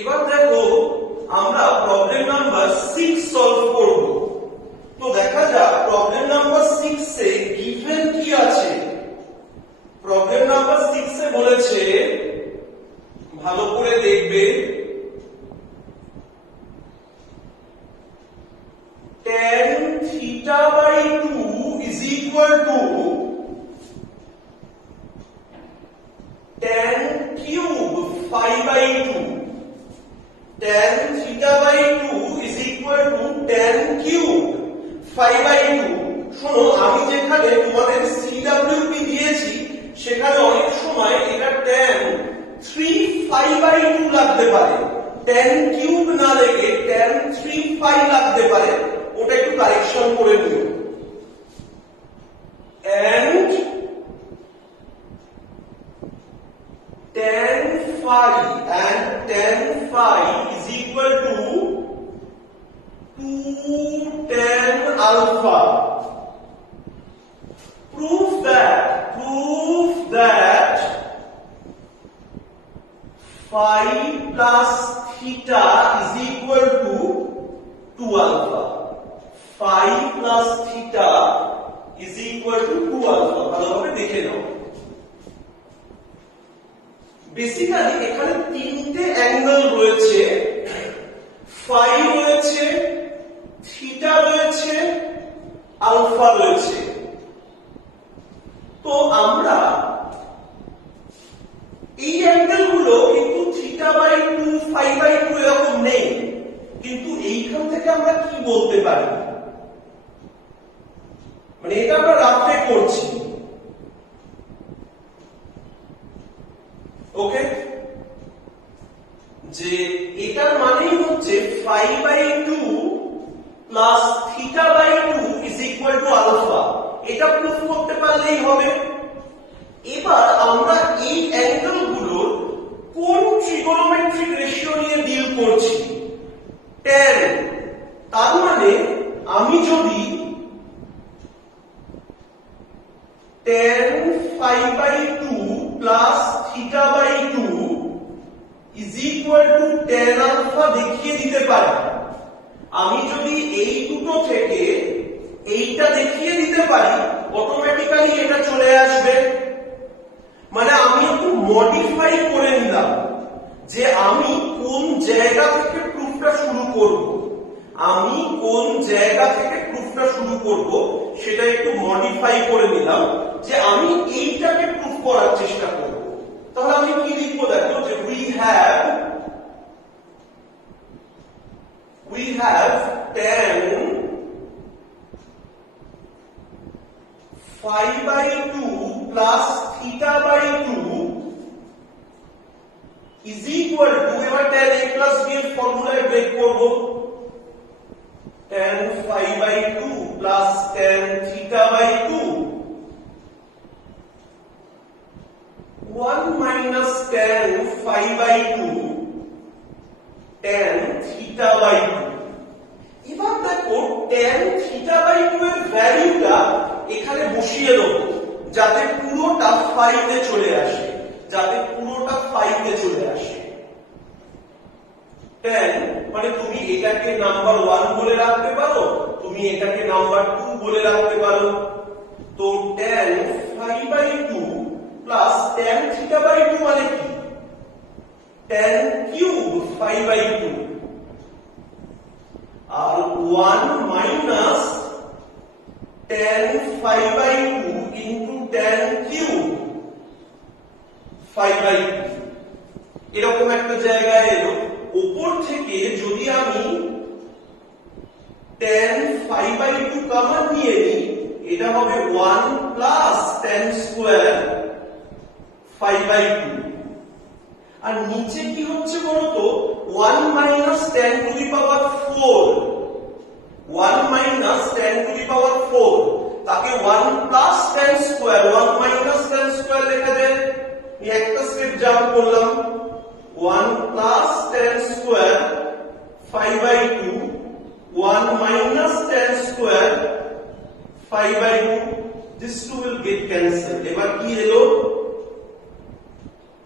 এবার দেখো আমরা প্রবলেম নাম্বার 6 সলভ করব। তো দেখা যাক প্রবলেম নাম্বার 6 এ গিভেন কি আছে। প্রবলেম নাম্বার 6 এ বলেছে, ভালো করে দেখবে, tan theta by 2 is equal to tan cube phi by 2. Tan theta by 2 is equal to tan cube phi by 2. শোনো, আমি যেখানে তোমাদের CWP দিয়েছি সেখানে অনেক সময় এটা tan 3 phi by 2 লাগতে পারে, tan cube না লেগে tan 3 phi লাগতে পারে, ওটা একটু কারেকশন করে নিও। and tan phi is equal to 2 tan alpha. Prove that phi plus theta is equal to 2 alpha. Phi plus theta is equal to 2 alpha. ভালোভাবে দেখে নাও। বেসিক্যালি এখানে তিনটে অ্যাঙ্গেল রয়েছে, ফাই রয়েছে, থিটা রয়েছে, আলফা রয়েছে। তো আমরা এই অ্যাঙ্গেলগুলো কিন্তু থিটা বাই 2 ফাই বাই 2 এরকম নেই, কিন্তু এইখান থেকে আমরা কি বলতে পারি, মানে এটা আমরা রাফে করছি। ওকে, যে এটার মানেই হচ্ছে phi by 2 plus theta by 2 is equal to alpha। এটা প্রুফ করতে পারলেই হবে। এবার আমরা এই অ্যাঙ্গেল গুলোর কোন ট্রিগোনোমেট্রিক রেশিও নিয়ে ডিল করছি, tan। তার মানে আমি যদি tan phi by 2 plus theta by 2 is equal to tan alpha দেখিয়ে দিতে পারি, আমি যদি এই দুটো থেকে এইটা দেখিয়ে দিতে পারি, অটোমেটিক্যালি এটা চলে আসবে। মানে আমি একটু মডিফাই করে নিলাম যে আমি কোন জায়গা থেকে প্রুফটা শুরু করব, সেটা একটু মডিফাই করে নিলাম যে আমি এইটাকে প্রুফ করার চেষ্টা করব। তাহলে আমি কি লিখবো দেখো, যে we have tan phi by 2 plus theta by 2 is equal to, এবার tan a plus b এর ফর্মুলায় ব্রেক করব, tan phi by 2 plus tan theta by 2 1 minus tan phi by 2 tan theta by 2। এবার দেখো tan theta by 2 এর ভ্যালুটা এখানে বসিয়ে দেব যাতে পুরোটা phi তে চলে আসে, tan মানে তুমি এটাকে নাম্বার 1 বলে রাখতে পারো, তুমি এটাকে নাম্বার 2 বলে রাখতে পারো। তো tan phi by 2 plus tan theta by 2 মানে কি, tan cube phi by 2 R 1 minus tan phi by 2 into tan cube phi by 2। এরকম একটা জায়গায় এলো। উপর থেকে যদি আমি tan phi by 2 কমন নিয়ে নিই, এটা হবে 1 plus tan square phi by 2। আর নিচে কি হচ্ছে বলতো, 1 minus tan to the power 4, 1 minus tan to the power 4, তাকে 1 plus tan square, 1 minus tan square লেখা যায়। এই একটা স্টেপ জাম্প করলাম, 1 plus tan square phi by 2, 1 minus tan square phi by 2, this two will get cancelled। এবার কি এলো,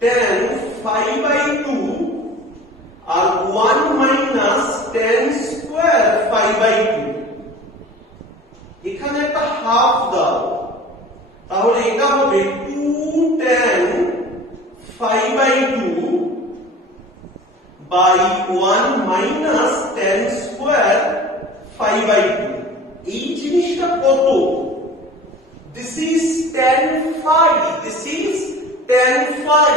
tan phi by 2 R 1 minus tan square phi by 2, এখানে একটা হাফ দাও, তাহলে এটা হবে 2 tan phi by 2 by 1 minus tan square phi by 2. এই জিনিসটা কত? This is tan phi. This is tan phi.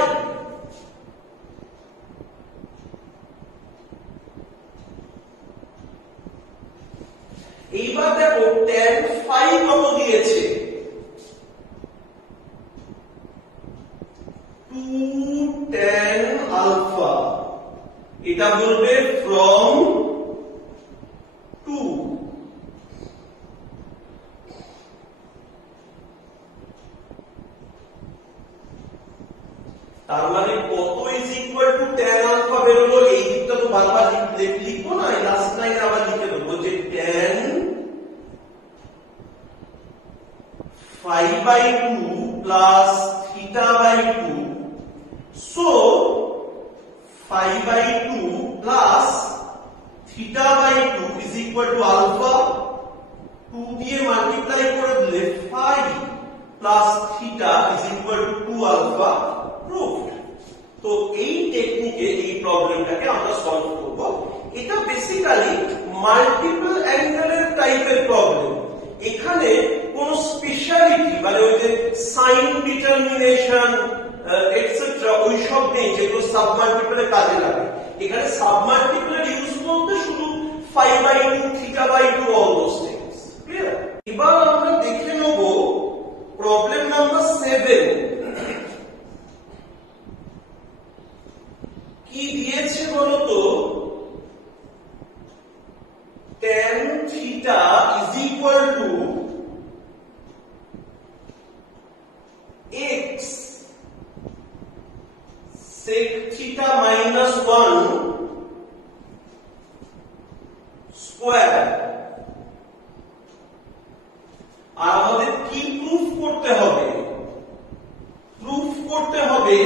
এইবার দেখো tan phi কত দিয়েছে? 2 tan alpha. এটা বলবে from 2. তার মানে কত is equal to tan alpha বেরোলো? এই দিকটা তো বারবার লিখবো না, লাস্ট লাইনে আবার লিখে দেবো যে tan phi by 2 plus theta by 2. So phi by 2 plus theta by 2 is equal to alpha. 2 দিয়ে মাল্টিপ্লাই করে দিলে phi plus theta is equal to 2 alpha. Proved. তো এই টেকনিকে এই প্রবলেমটাকে আমরা সলভ করব। এটা বেসিক্যালি মাল্টিপল অ্যাঙ্গেলের টাইপের প্রবলেম। এখানে কোন স্পেশালিটি মানে ওই যে সাইন ডিটারমিনেশন এটসেট্রা ওই সব নেই যেগুলো সাবমাল্টিপলে কাজে লাগে। এখানে সাবমাল্টিপলের ইউজ বলতে শুধু phi by 2 theta by 2 all those things. Clear? এবার আমরা দেখে নেব প্রবলেম নাম্বার 7। কি দিয়েছে বলতো? tan theta is equal to x sec theta minus 1 square. আর আমাদের কি প্রুফ করতে হবে? প্রুফ করতে হবে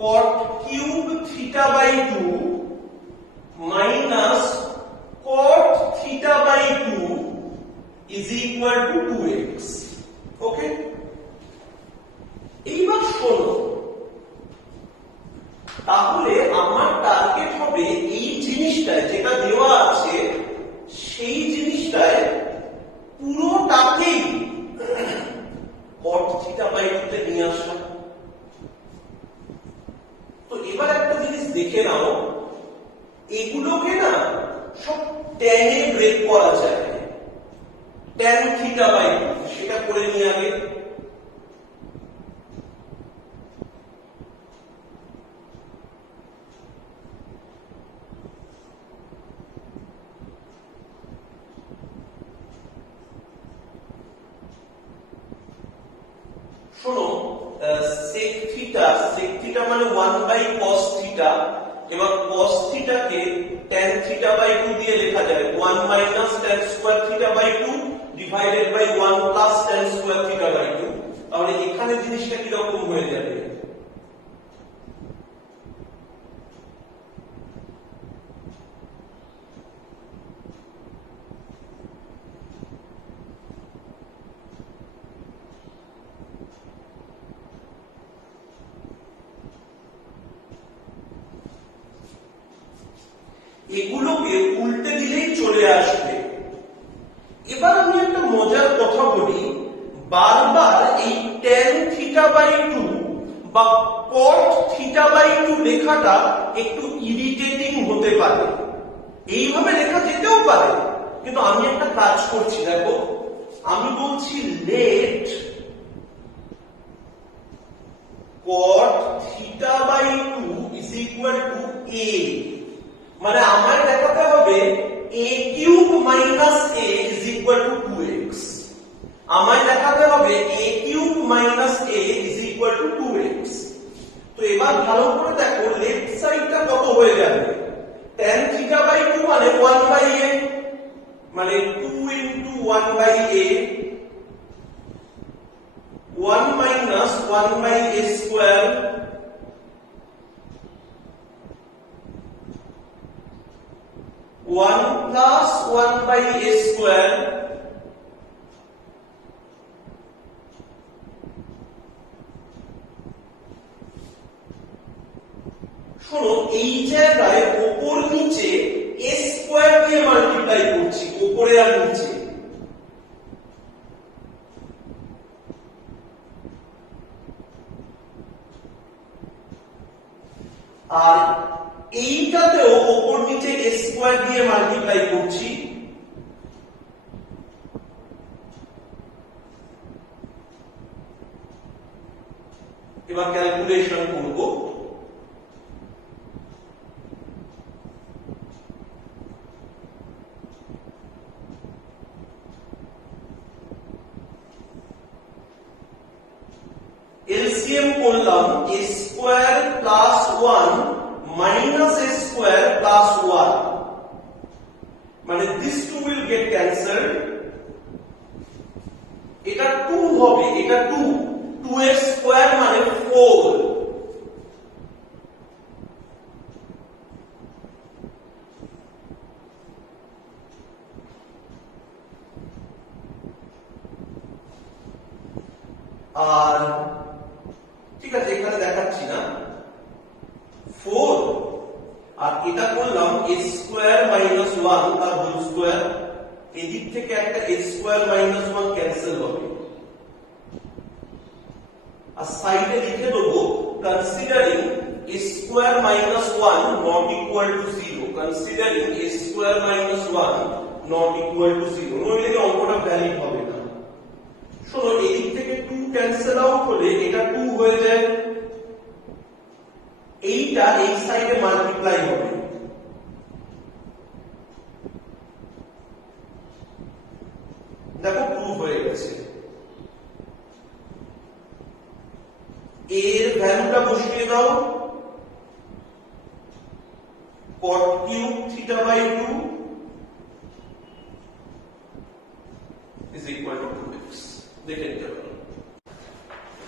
cot cube theta by 2 minus cot theta by 2 is equal to 2x. ওকে, এইবার শোনো, তাহলে আমার টার্গেট হবে এই জিনিসটায় যেটা দেওয়া আছে সেই জিনিসটায় পুরোটাকেই cot theta by 2 তে নিয়ে আসা। তো এবার একটা জিনিস দেখে নাও, এগুলোকে না সব tan এ ব্রেক করা যায়। tan theta by 2 সেটা করে নিয়ে আগে। শোনো, sec theta মানে 1 by cos theta। এবার cos theta K tan theta by 2 দিয়ে লেখা যায় 1 minus tan square theta by 2 divided by 1 plus tan square theta by 2। তাহলে এখানে জিনিসটা কি রকম হয়ে যাবে? এগুলোকে উল্টে দিলেই চলে আসবে। এবার আমি একটা মজার কথা বলি, বারবার এই tan theta by 2 বা cot theta by 2 লেখাটা একটু ইরিটেটিং হতে পারে। এইভাবে লেখা যেতেও পারে, কিন্তু আমি একটা কাজ করছি, দেখো আমি বলছি let cot theta by 2 is equal to a। মানে আমার দেখাতে হবে a cube minus a is equal to 2x। আমায় দেখাতে হবে a cube minus a is equal to 2x। তো এবার ভালো করে দেখো লেফট সাইডটা কত হয়ে যাবে? tan theta by 2 মানে 1 by a, মানে 2 into 1 by a, 1 minus 1 by a square 1 plus 1 by a square শোনো এই জায়গায় উপর নিচে a স্কয়ার দিয়ে মাল্টিপ্লাই করছি উপরে আর নিচে আর এইটাতেও উপর নিচে a স্কয়ার দিয়ে মাল্টিপ্লাই করছি এবার ক্যালকুলেশন করব LCM করলাম a square plus 1 minus a square plus 1 মানে this two will get cancelled এটা 2 হবে এটা 2 এর স্কয়ার মানে 4 আর ঠিক আছে এখানে দেখাচ্ছি না 4 আর এটা করলাম a স্কয়ার মাইনাস 1 তার হোল স্কয়ার এদিক থেকে একটা a স্কয়ার মাইনাস 1 ক্যান্সেল হবে আর সাইডে লিখে দেবো considering a square minus 1 not equal to 0 considering a square minus 1 not equal to 0 নইলে অঙ্কটা ভ্যালিড হবে না শোনো এদিক থেকে 2 ক্যান্সেল আউট হলে এটা 2 হয়ে যায় এইটা এই সাইডে মাল্টিপ্লাই হবে দেখো 2 হয়ে গেছে এর ভ্যালুটা বসিয়ে দাও cot cube theta by 2 is equal to 2x দেখে নিতে পারো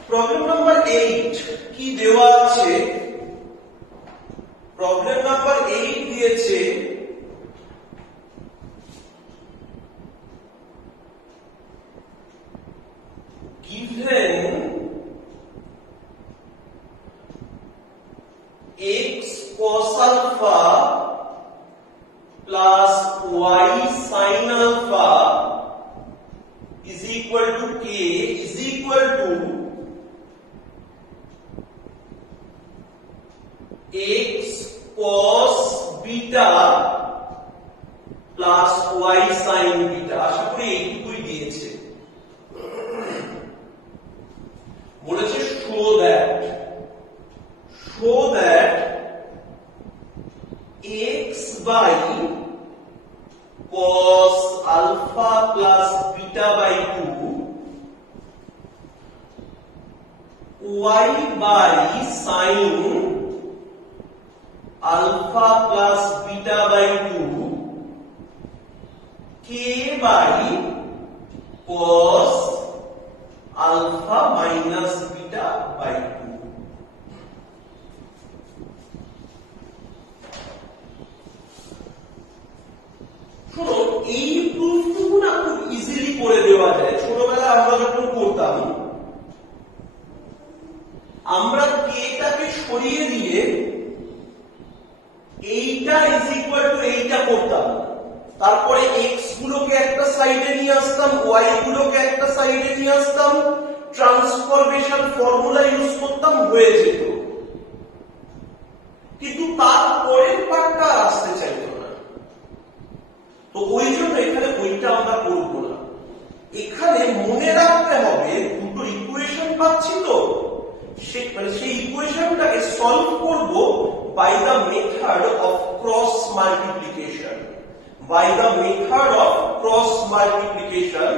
প্রবলেম নাম্বার 8 কি দেওয়া আছে প্রবলেম নাম্বার 8 দিয়েছে given x cos alpha plus y sin alpha is equal to k is equal to x cos beta plus y sin beta আশা করি এইটুকুই দিয়েছে বলেছে show that x by cos alpha plus beta by 2 y by sin alpha plus beta by 2 k by cos alpha minus beta by 2 শোনো এই প্রুফটুকু না খুব easily করে দেওয়া যায় ছোটবেলায় আমরা যখন করতাম আমরা কেটাকে সরিয়ে দিয়ে এইটা ইজ ইকুয়াল টু এইটা করতাম তারপরে এক্স গুলোকে একটা সাইডে নিয়ে আসতাম ওয়াই গুলোকে একটা সাইডে নিয়ে আসতাম ট্রান্সফরমেশন ফর্মুলা ইউজ করতাম হয়ে যেত কিন্তু তারপরের পার্টটা আসতে চাইতো না তো ওই জন্য এখানে ওইটা আমরা করব না এখানে মনে রাখতে হবে দুটো ইকুয়েশন পাচ্ছি তো সেই ইকুয়েশনটাকে সলভ করব by the method of cross multiplication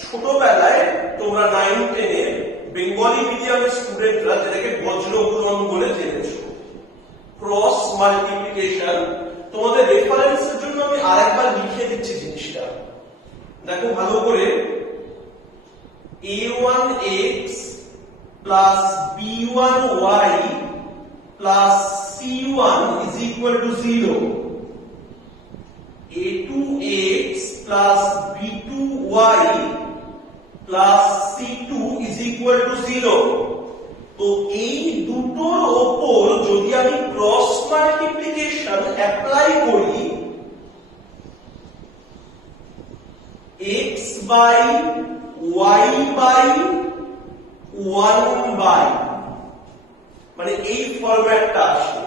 ছোটবেলায় তোমরা 9-10 এ বেঙ্গলি মিডিয়ামের স্টুডেন্টরা যেটাকে বজ্রগুণন বলে জেনেছো ক্রস মাল্টিপ্লিকেশন তোমাদের রেফারেন্সের জন্য আমি আরেকবার লিখে দিচ্ছি জিনিসটা দেখো ভালো করে a1x plus b1y plus c1 is equal to 0 a2x plus b2y plus c2 is equal to 0 তো এই দুটোর উপর যদি আমি ক্রস মাল্টিপ্লিকেশন অ্যাপ্লাই করি x by y by 1 by মানে এই ফরম্যাটটা আসে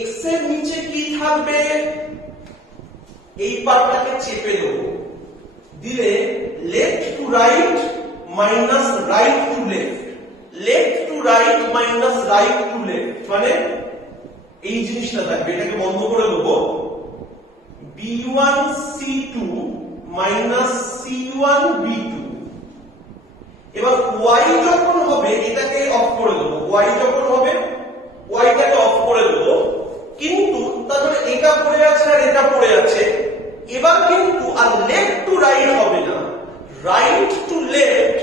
x এর নিচে কি থাকবে এই পার্টটাকে চেপে দেব দিলে left to right minus right to left left to right minus right to left মানে এই জিনিসটা থাকবে এটাকে বন্ধ করে দেব b1 c2 minus c1 b2 এবার y যখন হবে এটাকে অফ করে দেব y যখন হবে y টাকে অফ করে দেব কিন্তু তাহলে এটা পড়ে আছে আর এটা পড়ে আছে এবার কিন্তু আর লেফট টু রাইট হবে না right to left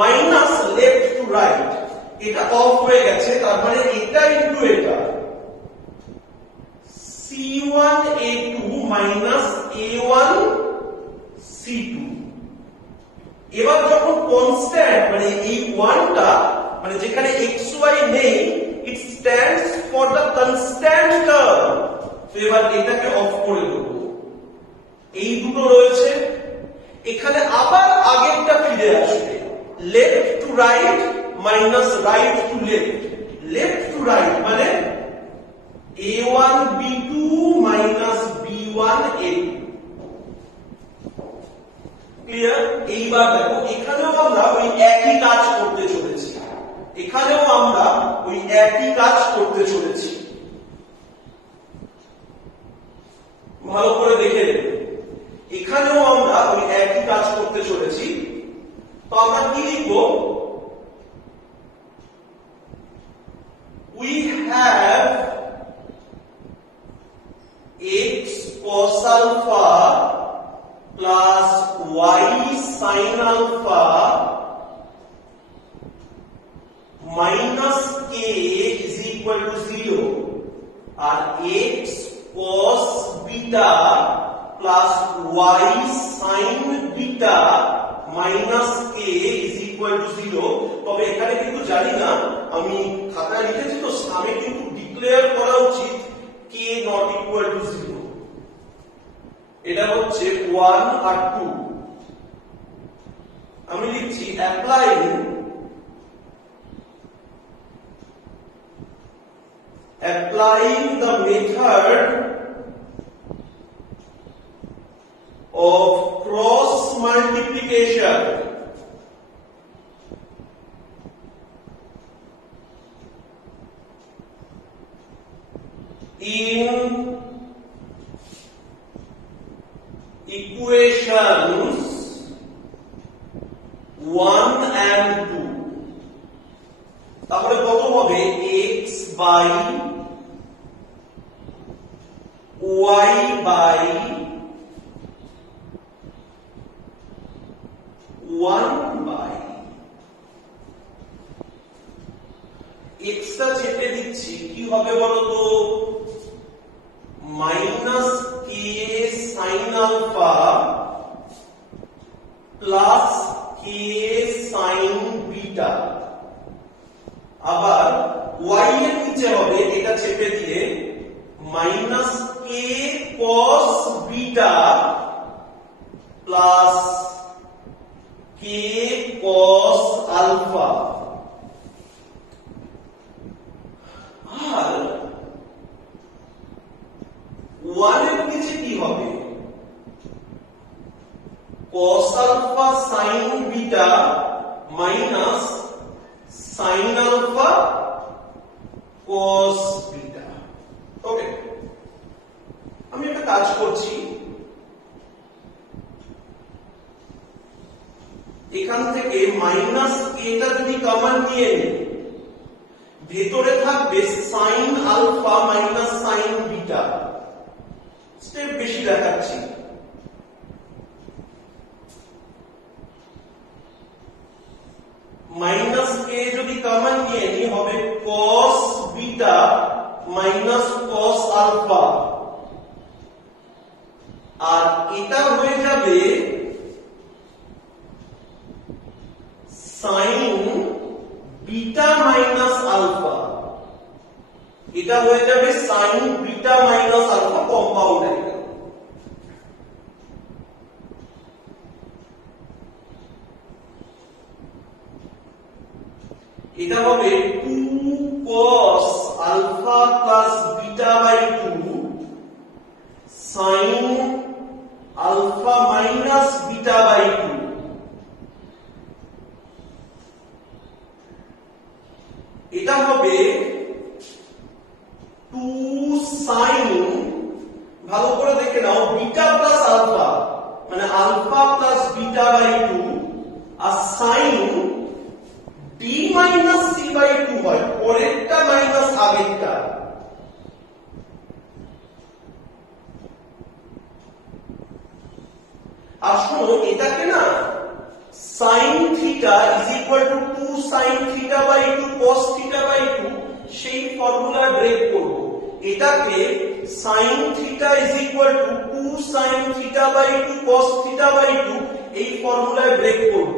minus left to right এটা অফ হয়ে গেছে তার মানে এটা ইনটু এটা c1 a2 minus a1 c2 এবার যখন কনস্ট্যান্ট মানে এই 1টা মানে যেখানে xy নেই it stands for the constant term তো এবার এটাকে অফ করে দেব এই দুটো রয়েছে এখানে আবার আগেরটা ফিরে আসবে left to right minus right to left left to right মানে a1 b2 minus b1 a2 clear এইবার দেখো এখানেও আমরা ওই একই কাজ করতে চলেছি এখানেও আমরা ওই একই কাজ করতে চলেছি ভালো করে দেখে নেবে এখানেও আমরা ওই একই কাজ করতে চলেছি তো আমরা কি লিখব we have x cos alpha plus y sin alpha minus k is equal to 0 and x cos beta plus y sin beta minus k is equal to 0 তবে এখানে কিন্তু জানি না আমি খাতায় লিখেছি তো সামনে কিন্তু ডিক্লেয়ার করা উচিত k not equal to 0 এটা হচ্ছে 1 আর 2 আমি লিখছি applying the method of cross multiplication in equations 1 and 2 তাহলে কত হবে x by y by 1 by x টা চেপে দিচ্ছি কি হবে বলো তো minus k sin alpha plus k sin beta আবার y এর নিচে হবে এটা চেপে দিয়ে minus k cos beta plus k cos alpha আর 1 এর নিচে কি হবে cos alpha sin beta minus sin alpha cos beta ওকে আমি একটা কাজ করছি এখান থেকে মাইনাস কে টা যদি কমন নিয়ে নিই ভেতরে থাকবে sin alpha minus sin beta step বেশি দেখাচ্ছি মাইনাস কে যদি কমন নিয়ে নি হবে cos beta minus cos alpha আর এটা হয়ে যাবে সাইন বিটা মাইনাস আলফা, এটা হয়ে যাবে sine beta minus alpha compound angle. এটা হবে 2 cos alpha plus beta by 2 sine alpha minus beta by 2। এটা হবে 2 সাইন, ভালো করে দেখে নাও, বিটা প্লাস আলফা মানে আলফা প্লাস বিটা বাই 2 আর sine D minus C by 2 হয়, পরেরটা মাইনাস আগেরটা। আর শোনো, এটাকে না sin theta is equal to 2 sin theta by 2 cos theta by 2 সেই ফর্মুলা ব্রেক করব। এটাকে sin theta is equal to 2 sin theta by 2 cos theta by 2 এই ফর্মুলায় ব্রেক করব।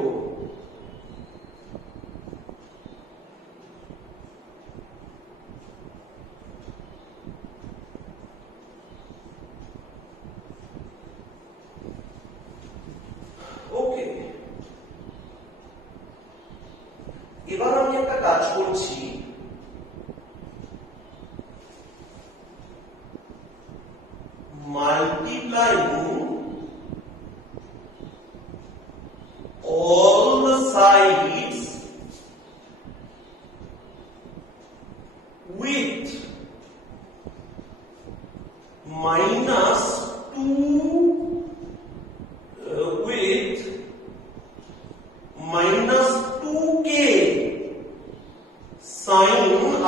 ওকে, এবার আমি একটা কাজ করছি, multiplying all the sides with minus 2 with minus 2k sin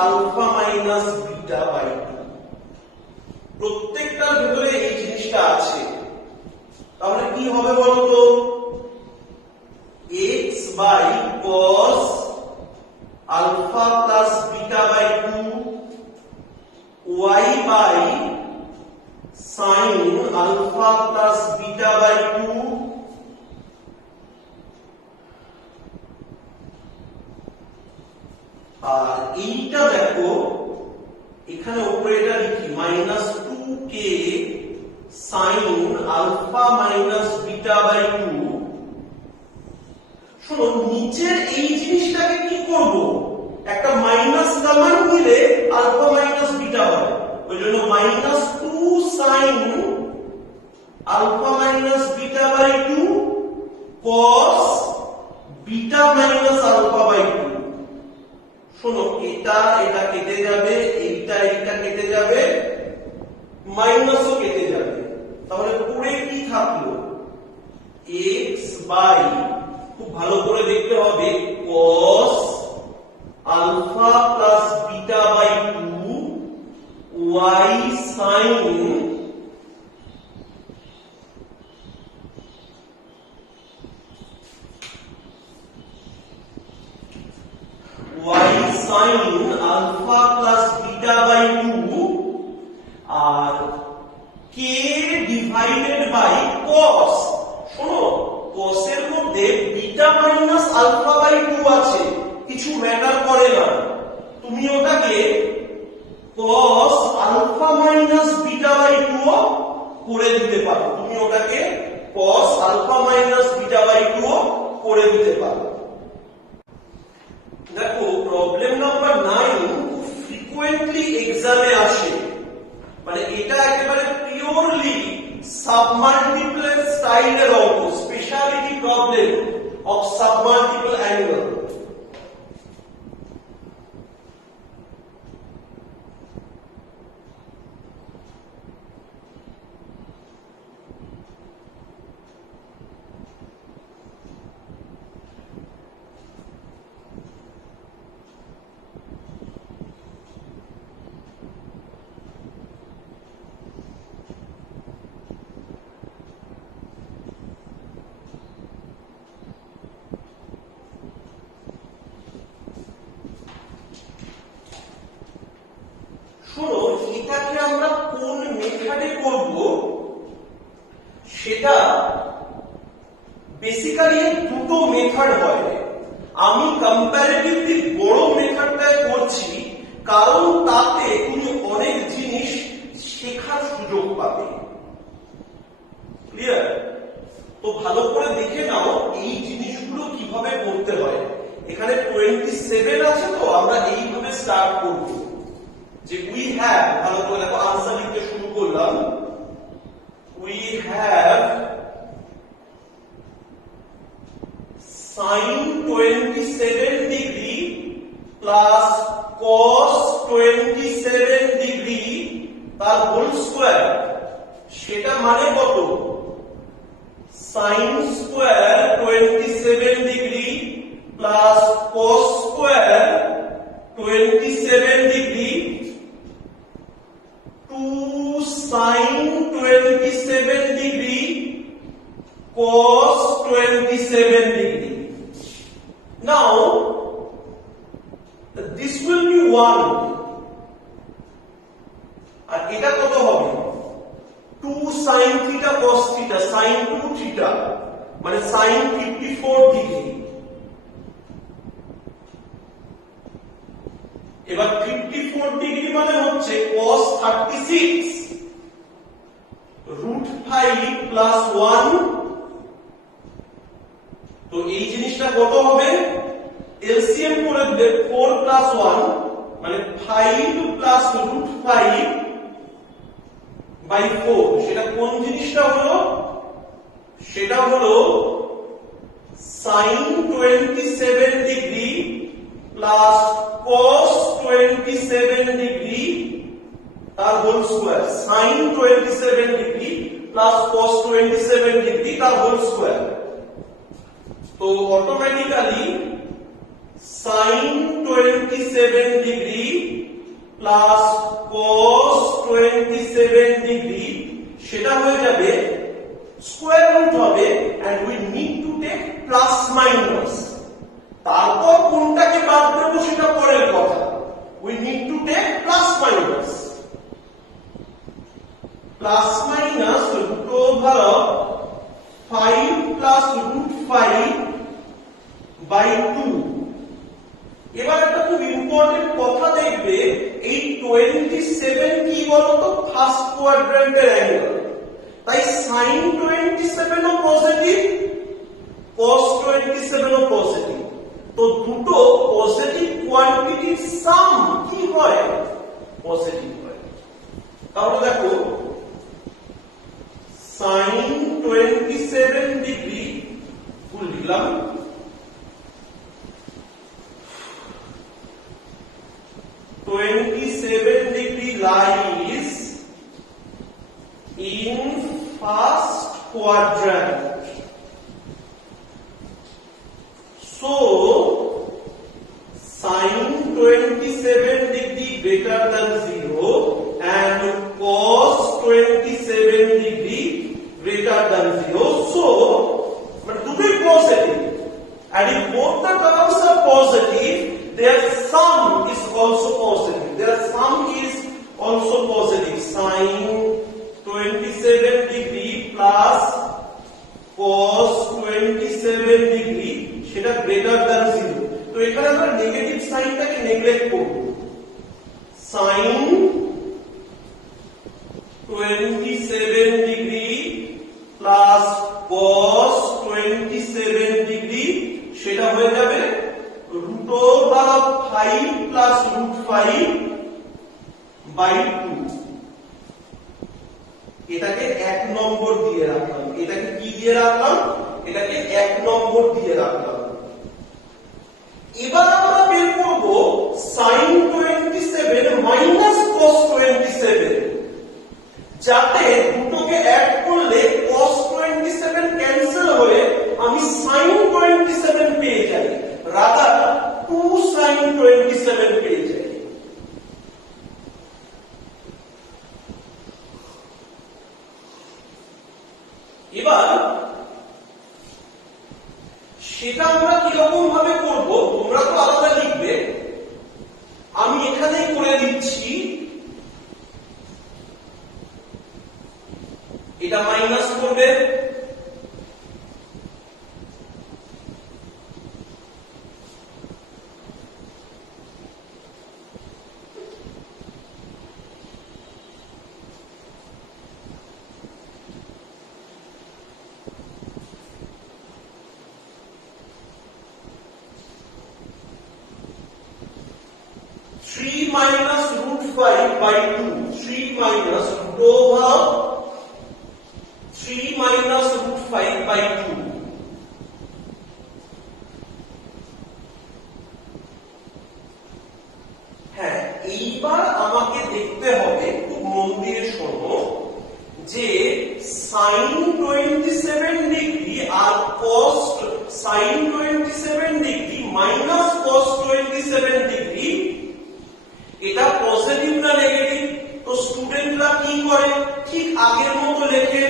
alpha minus beta by 2। প্রত্যেকটার ভিতরে এই জিনিসটা আছে, তাহলে কি হবে বলতো, x by cos alpha plus beta by 2 y by sin alpha plus beta by 2 আর এইটা দেখো এখানে উপরে এটা লিখি minus 2k sin alpha minus beta by 2। শোনো, নিচের এই জিনিসটাকে কি করব, একটা মাইনাস কমন নিলে আলফা মাইনাস বিটা হয়, ওই জন্য minus 2 sin alpha minus beta by 2 cos beta minus alpha by 2। শোনো, এটা এটা কেটে যাবে, এইটা এইটা কেটে যাবে, মাইনাসও কেটে যাবে, তাহলে পুরো কি থাকলো, x বাই, খুব ভালো করে দেখতে হবে, cos alpha plus beta by 2 y sin y sin alpha plus beta by 2 আর k divided by cos। শোনো, cos এর মধ্যে বিটা মাইনাস আলফা বাই 2 আছে, কিছু ম্যাটার করে না, তুমি ওটাকে cos alpha minus beta by 2 করে দিতে পারো, তুমি ওটাকে cos alpha minus beta by 2 করে দিতে পারো। দেখো, প্রবলেম নাম্বার 9 খুব ফ্রিকোয়েন্টলি এক্সামে আসে, মানে এটা একেবারে পিওরলি সাবমাল্টিপল স্টাইলের অঙ্ক, speciality problem of submultiple angle. Basically দুটো মেথড হয়। আমি কম্পারেটিভলি বড় মেথডটাই করছি কারণ তাতে তুমি অনেক জিনিস শেখার সুযোগ পাবে। ক্লিয়ার? তো ভালো করে দেখে নাও এই জিনিসগুলো কিভাবে করতে হয়। এখানে 27 আছে, তো আমরা এইভাবে স্টার্ট করব যে উই হ্যাভ, ভালো করে দেখো আনসার লিখতে শুরু করলাম। We have sin 27 degree plus cos 27 degree তার হোল স্কয়ার। সেটা মানে কত? sin square 27 degree plus cos square 27 degree 2 sin 27 degree cos 27 degree. Now this will be 1 আর এটা কত হবে? 2 sin theta cos theta, sin 2 theta মানে sin 54 ডিগ্রি। এবার 54 degree মানে হচ্ছে cos 36 root 5 plus 1। তো এই জিনিসটা কত হবে? এলসিএম করে দিলে 4 plus 1 মানে 5 plus root 5 by 4। সেটা কোন জিনিসটা হলো? সেটা হলো sin 27 degree plus cos 27 degree তার whole square. sin 27 degree plus cos 27 degree তার হোল স্কয়ার। তো automatically sin 27 degree plus cos 27 degree সেটা হয়ে যাবে স্কয়ার রুট হবে, and we need to take plus minus. তারপর কোনটাকে বাদ দেবো সেটা পরের কথা। we need to take plus minus. Plus minus root over 5 plus root 5 by 2। এবার একটা খুব ইম্পর্টেন্ট কথা দেখবে, এই 27 কি বলতো? ফার্স্ট কোয়াড্র্যান্টের অ্যাঙ্গেল, তাই sin 27 ও পজিটিভ, cos 27 ও পজিটিভ। তো দুটো পজিটিভ কোয়ান্টিটির সাম কি হয়? পজিটিভ হয়। তাহলে দেখো sin 27 ডিগ্রি ফুল লিখলাম, lies in first quadrant. So sin 27 degree greater than 0 and cos 27 degree greater than 0. So, but to be positive, and if both the terms are positive, their sum is also positive. Their sum is also positive. Sin 27 degree plus cos 27 degree সেটা greater than 0. তো এখানে আমরা negative সাইনটাকে neglect করব। sin 27 degree plus cos 27 degree সেটা হয়ে যাবে root over 5 plus root 5 by 2। এটাকে 1 নম্বর দিয়ে রাখলাম। এটাকে কি দিয়ে রাখলাম? এটাকে 1 নম্বর দিয়ে রাখলাম। এবার আমরা বের করব sin 27 minus cos 27, যাতে দুটোকে অ্যাড করলে cos 27 ক্যান্সেল হয়ে আমি sin 27 পেয়ে যাই, রাদার 2 sin 27 পেয়ে যাই। এবার সেটা আমরা কিরকম ভাবে করব তোমরা তো আলাদা লিখবে, আমি এখানেই করে দিচ্ছি। এটা মাইনাস করবে, minus root 5 by 2, 3 minus root over 3 minus root 5 by 2. হ্যাঁ, এইবার আমাকে দেখতে হবে, খুব মন দিয়ে শোনো, যে sin 27 ডিগ্রি আর cos sin 27 degree minus cos 27 degree এটা পজিটিভ না নেগেটিভ? তো স্টুডেন্টরা কি করে, ঠিক আগের মতো লেখে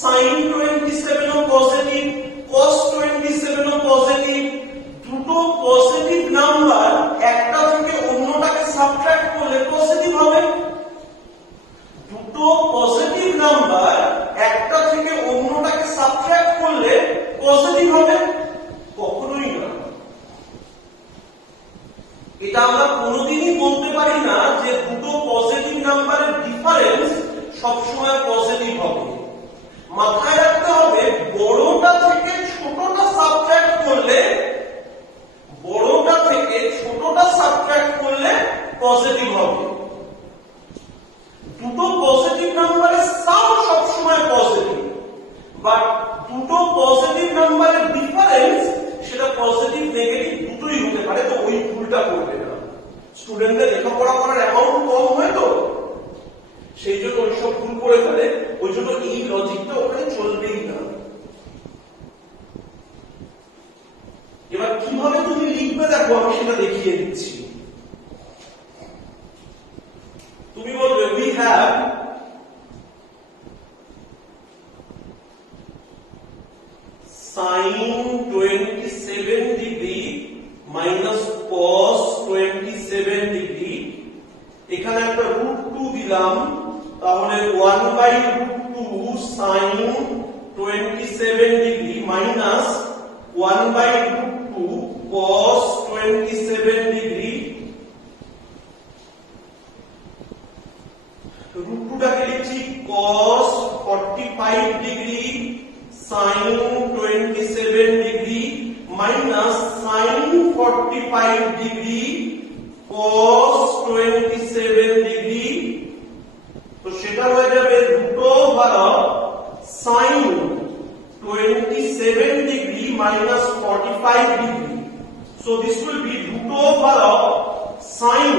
sin 27 ও পজিটিভ, cos 27 ও পজিটিভ। দুটো পজিটিভ নাম্বার একটা থেকে অন্যটাকে সাবট্রাক্ট করলে পজিটিভ হবে। দুটো পজিটিভ নাম্বার একটা থেকে অন্যটাকে সাবট্রাক্ট করলে পজিটিভ হবে? কখনোই না। এটা আমরা কোনোদিনই বলতে পারি না যে দুটো পজিটিভ নাম্বারের ডিফারেন্স সবসময় পজিটিভ হবে। মাথায় রাখতে হবে বড়টা থেকে ছোটটা সাবট্রাক্ট করলে, বড়টা থেকে ছোটটা সাবট্রাক্ট করলে পজিটিভ হবে। দুটো পজিটিভ নাম্বারের সাম সবসময় পজিটিভ, বাট দুটো পজিটিভ নাম্বারের ডিফারেন্স সেটা পজিটিভ নেগেটিভ দুটোই হতে পারে। তো ওই ভুলটা করবে না। স্টুডেন্টদের লেখাপড়া করার অ্যামাউন্ট কম হয় তো, সেই জন্য ওইসব ভুল করে ফেলে। ওই জন্য এই লজিকটা ওখানে চলবেই না। এবার কিভাবে তুমি লিখবে দেখো, আমি সেটা দেখিয়ে দিচ্ছি। তুমি বলবে we have sin 27 degree minus cos 27 degree, এখানে একটা √2 দিলাম, তাহলে 1/√2 sin 27 degree minus 1/√2 cos 27 degree। √2টাকে লিখছি cos 45 degree sin 27 degree minus sin 45 degree cos 27 degree। তো সেটা হয়ে যাবে √sin 27 degree minus 45 degree. So this will be √sin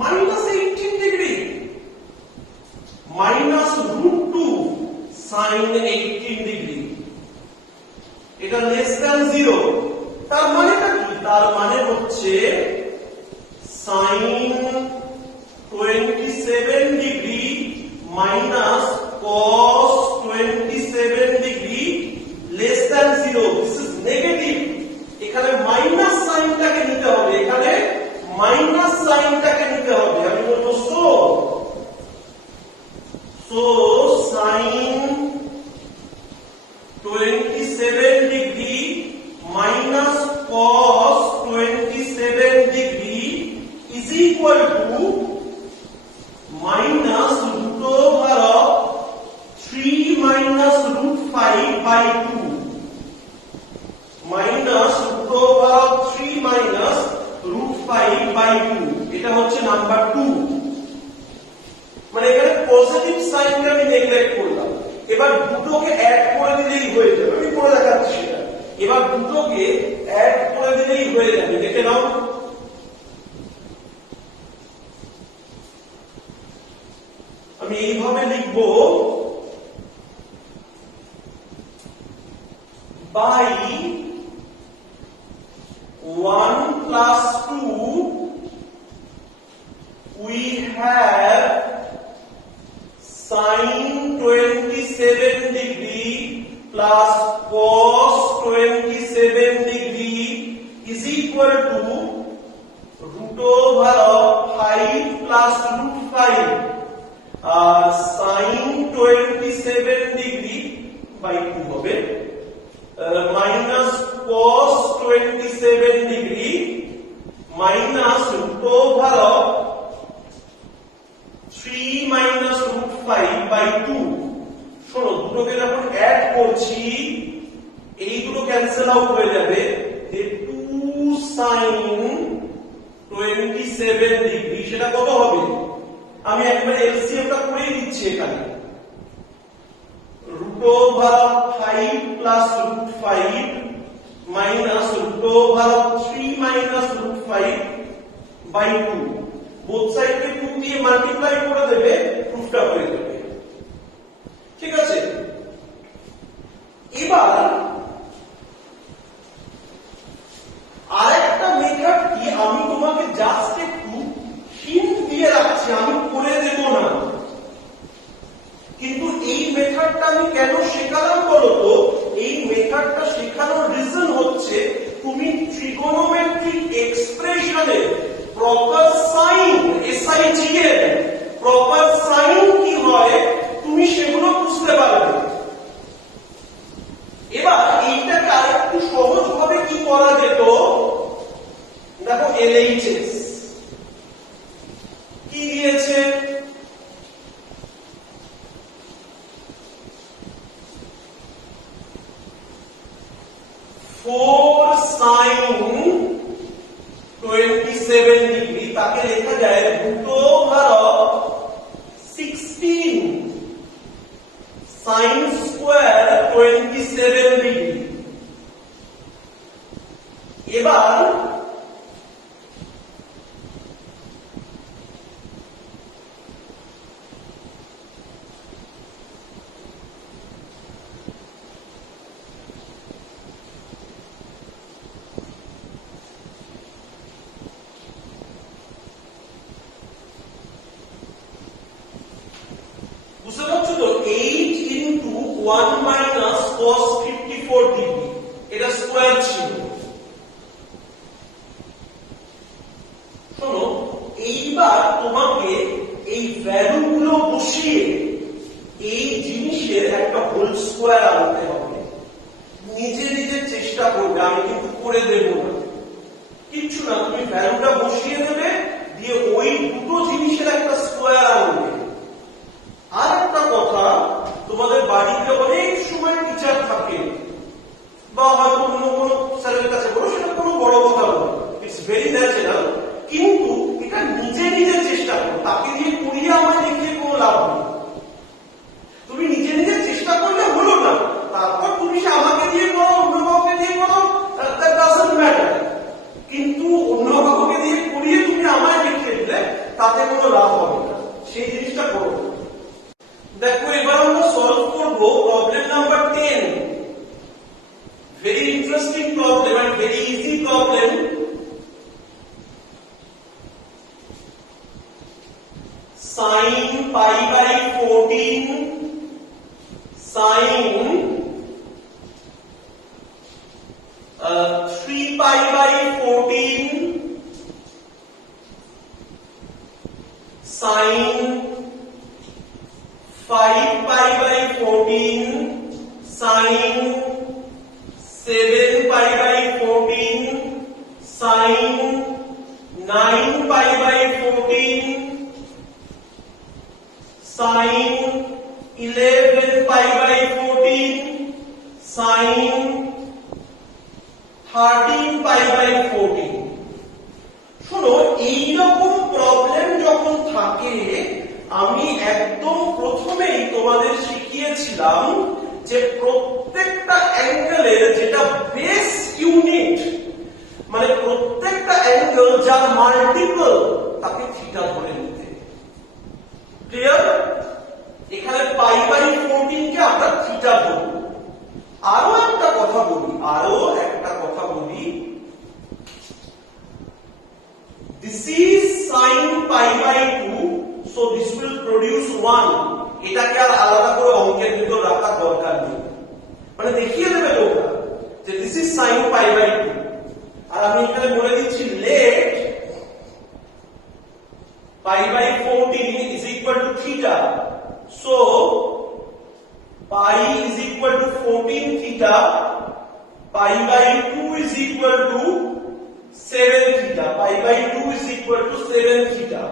minus 18 degree minus √2 sin 18 degree. এটা less than 0। তার মানেটা কি? তার মানে হচ্ছে sin 27 degree minus cos 27 degree less than 0. This is negative. এখানে মাইনাস সাইনটাকে নিতে হবে, এখানে মাইনাস সাইনটাকে নিতে হবে। আমি বলবো so sin 27 degree minus cos 27 degree is equal to minus √3 minus √5 by 2 minus √3 minus √5 by 2। এটা হচ্ছে নাম্বার 2। মানে এখানে পজিটিভ সাইনটা আমি নেগলেক্ট করলাম। এবার দুটোকে অ্যাড করে দিলেই হয়ে যাবে। আমি করে দেখাচ্ছি সেটা। এবার দুটোকে অ্যাড করে দিলেই হয়ে যাবে। দেখে নাও, আমি এইভাবে লিখবো by 1 plus 2 we have sin 27 degree plus cos 27 degree is equal to √5 plus √5 R sin 27 degree by 2 হবে minus cos 27 degree minus √3 minus √5 by 2। শোনো, দুটোকে যখন অ্যাড করছি এই দুটো ক্যান্সেল আউট হয়ে যাবে। 2 sin 27 ডিগ্রি, সেটা কত হবে? আমি একবার এলসিএমটা করে দিচ্ছি এখানে। √5 plus √5 minus √3 minus √5 by 2, both সাইডকে 2 দিয়ে মাল্টিপ্লাই করে দেবে, প্রুফটা হয়ে যাবে। ঠিক আছে, এবার আরেকটা মেথড কি আমি তোমাকে জাস্ট একটু হিন্ট দিয়ে রাখছি, আমি করে দেব না। কিন্তু এই মেথডটা আমি কেন শেখালাম বলো তো? এই মেথডটা শেখানোর রিজন হচ্ছে তুমি ট্রিগোনোমেট্রিক এক্সপ্রেশনের প্রপার সাইন, এসআইজিএর প্রপার সাইন কি হয় তুমি সেগুলো বুঝতে পারবে। এবার এইটাকে আরেকটু সহজ ভাবে কি করা যেত, দেখো এলএইচএস কি দিয়েছে, sin 27 ডিগ্রি, তাকে লেখা যায় √16 sin স্কয়ার 27 ডিগ্রি। এবার বুঝতে পারছো তো, 8 into 1 minus cos 54 ডিগ্রি, এটা স্কয়ার ছিল। শোনো, এইবার তোমাকে এই ভ্যালুগুলো বসিয়ে এই জিনিসের একটা হোল স্কয়ার আনতে হবে। নিজে নিজে চেষ্টা করবে, আমি কিন্তু করে দেব না, কিচ্ছু না, তুমি ভ্যালুটা বসিয়ে দেবে, দিয়ে ওই দুটো জিনিসের একটা স্কয়ার আনবে। আর একটা কথা, তোমাদের বাড়িতে অনেক সময় টিচার থাকে বা হয়তো অন্য কোনো স্যারের কাছে বলো, সেটা কোনো বড় কথা নয়, ইটস ভেরি ন্যাচারাল। কিন্তু এটা নিজে নিজে চেষ্টা করো, তাকে দিয়ে করিয়ে আমায় দেখিয়ে কোনো লাভ নেই। তুমি নিজে নিজে চেষ্টা করলে হলো না, তারপর তুমি আমাকে দিয়ে করো, অন্য কাউকে দিয়ে করো, দ্যাট ডাজন্ট ম্যাটার। কিন্তু অন্য কাউকে দিয়ে করিয়ে তুমি আমায় দেখিয়ে দিলে তাতে কোনো লাভ হবে না, সেই জিনিসটা করো। দেখো এবার আমরা সলভ করব problem number 10, very interesting problem and very easy problem. sin pi by 14 sin 3 pi by 14 sin 5 pi by 14 sin 7 pi by 14 sin 9 pi by 14 sin 11 pi by 14 sin 13 pi by 14। শোনো, এইরকম problem যখন থাকে, আমি একদম প্রথমেই তোমাদের শিখিয়েছিলাম যে প্রত্যেকটা অ্যাঙ্গেলের যেটা বেস ইউনিট, মানে প্রত্যেকটা অ্যাঙ্গেল যার মাল্টিপল, তাকে থিটা ধরে নিতে। ক্লিয়ার? এখানে পাই বাই 14 কে আমরা থিটা ধরব। আরো একটা কথা বলি, this is sin pi by 2, so this will produce 1. এটাকে আর আলাদা করে অঙ্কের ভিতর রাখার দরকার নেই, মানে দেখিয়ে দেবে তোমরা যে this is sin pi by 2। আর আমি এখানে বলে দিচ্ছি let pi by 14 is equal to theta, so pi is equal to 14 theta, pi by 2 is equal to 7 theta, pi by 2 is equal to 7 theta।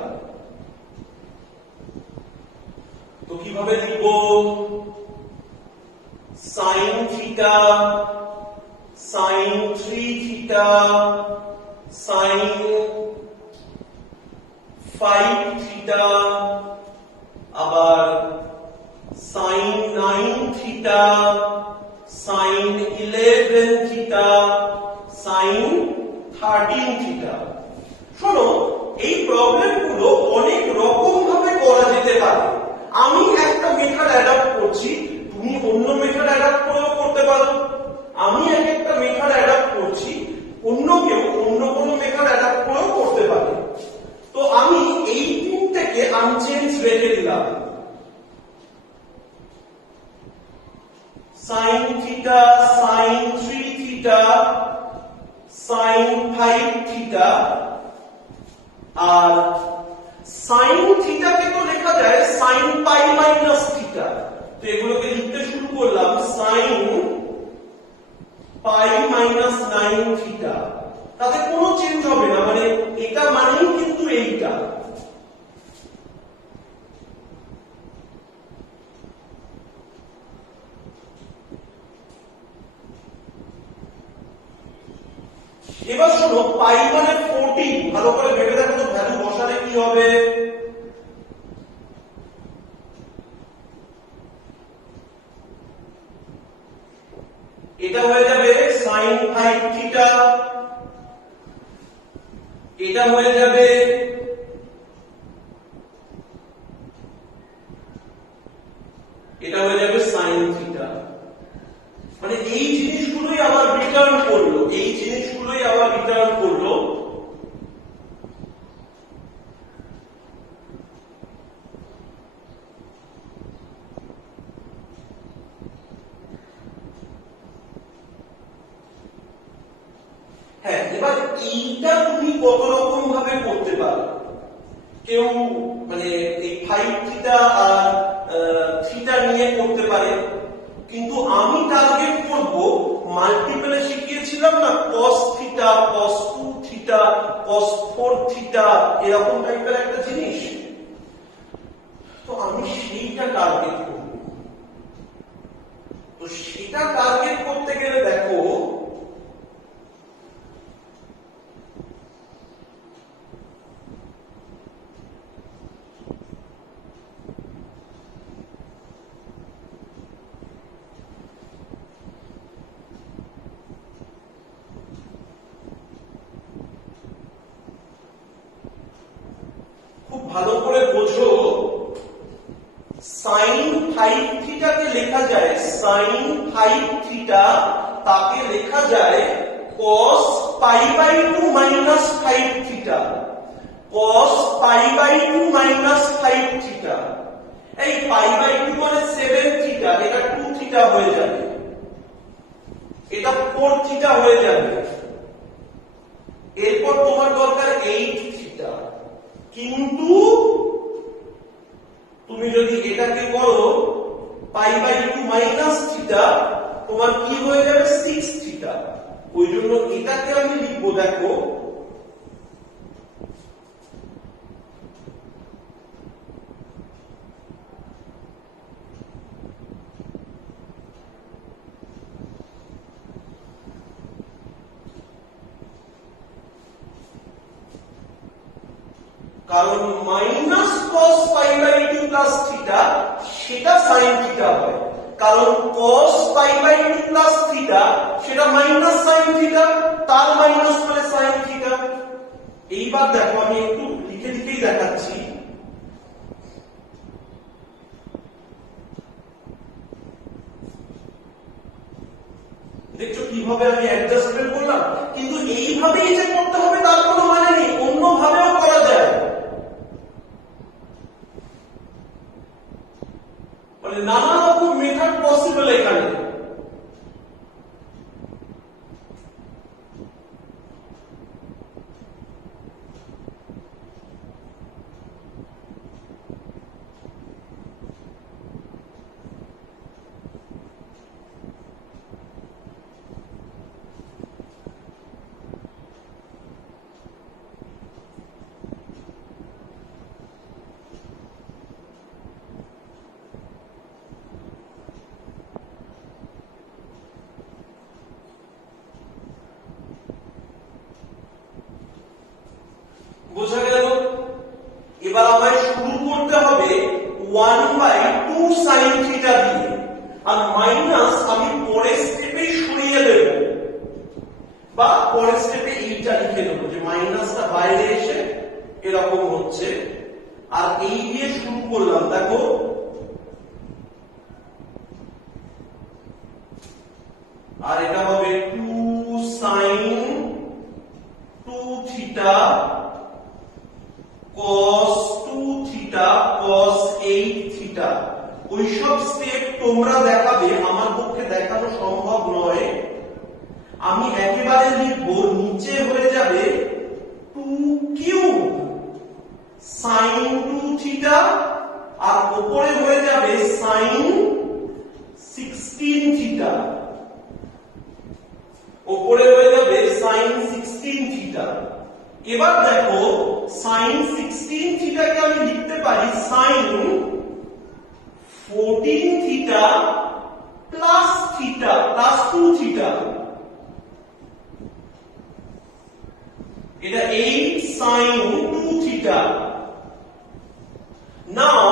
তো কিভাবে লিখব? sin theta, sin 3 theta, sin 5 theta, আবার sin 9 theta, sin 11 theta, sin 13 theta. শোনো, এই প্রবলেমগুলো অনেক রকম ভাবে করা যেতে পারে। আমি একটা মেথড অ্যাডাপ্ট করছি, তুমি অন্য মেথড অ্যাডাপ্ট করেও করতে পারো। আমি একটা মেথড অ্যাডাপ্ট করছি, অন্য কেউ অন্য কোনো মেথড অ্যাডাপ্ট করেও করতে পারে। তো আমি এই তিনটাকে আনচেঞ্জ রেখে দিলাম। sin theta, sin 3 theta, sin 5 theta, আর sin থিটাকে তো লেখা যায় sin পাই মাইনাস থিটা। তো এগুলোকে লিখতে শুরু করলাম sin পাই মাইনাস 9 থিটা। তাতে কোনো চেঞ্জ হবে না, মানে এটা মানেই কিন্তু এইটা। এবার শোনো, পাই মানে 14, ভালো করে ভেবে দেখো তো ভ্যালু বসালে কি হবে। এটা হয়ে যাবে sin 5 থিটা, এটা হয়ে যাবে sin থিটা। মানে এই জিনিসগুলোই আবার রিটার্ন করলো, এই জিনিসগুলোই আবার রিটার্ন করলো। হ্যাঁ, এবার এইটা তুমি কত রকম ভাবে করতে পারো। কেউ মানে এই 5 থিটা আর থিটা নিয়ে করতে পারে, কিন্তু আমি টার্গেট করব মাল্টিপলে শিখিয়েছিলাম না cos theta, cos 2 theta, cos 4 theta, এরকম টাইপের একটা জিনিস। তো আমি সেইটা টার্গেট করব। তো সেটা টার্গেট করতে গেলে দেখো, খুব ভালো করে বোঝো, sin 5 থিটাকে লেখা যায় sin 5 থিটা, তাকে লেখা যায় cos pi by 2 minus 5 theta, cos pi by 2 minus 5 theta. এই পাই বাই 2 মানে 7 থিটা, এটা 2 থিটা হয়ে যাবে, এটা 4 থিটা হয়ে যাবে। এরপর তোমার দরকার 8 থিটা। কিন্তু তুমি যদি এটাকে করো পাই বাই 2 মাইনাস থিটা, তোমার কি হয়ে যাবে 6 থিটা। ওই জন্য এটাকে আমি লিখবো, দেখো কারণ minus cos pi by 2 plus theta সেটা sin থিটা হয়, কারণ cos pi by 2 plus theta সেটা মাইনাস sin থিটা, তার মাইনাস মানে sin থিটা। এইবার দেখো আমি একটু লিখে লিখেই দেখাচ্ছি। দেখছো কিভাবে আমি অ্যাডজাস্টমেন্ট করলাম, কিন্তু এইভাবেই যে করতে হবে তার কোনো মানে নেই, অন্য ভাবেও করা যায়। মানে নানা রকম মেথড পসিবল এখানে। 1/2 sin থিটা দিয়ে, আর মাইনাস আমি পরের স্টেপে সরিয়ে দেব, বা পরের স্টেপে এইটা লিখে দেব যে মাইনাসটা বাইরে এসে এরকম হচ্ছে, আর এই দিয়ে শুরু করলাম। দেখো আর এটা হবে 2 sin 2 theta cos 2 theta cos 8 theta. ওইসব স্টেপ তোমরা দেখাবে, আমার পক্ষে দেখানো সম্ভব নয়। আমি একেবারে লিখব, নিচে হয়ে যাবে 2 কিউব sin 2 থিটা, আর উপরে হয়ে যাবে sin 16 থিটা, উপরে হয়ে যাবে sin 16 থিটা। এবার দেখো sin 16 থিটাকে আমি লিখতে পারি sin 14 theta plus theta plus 2 theta, এটা 8 sin 2 থিটা। নাও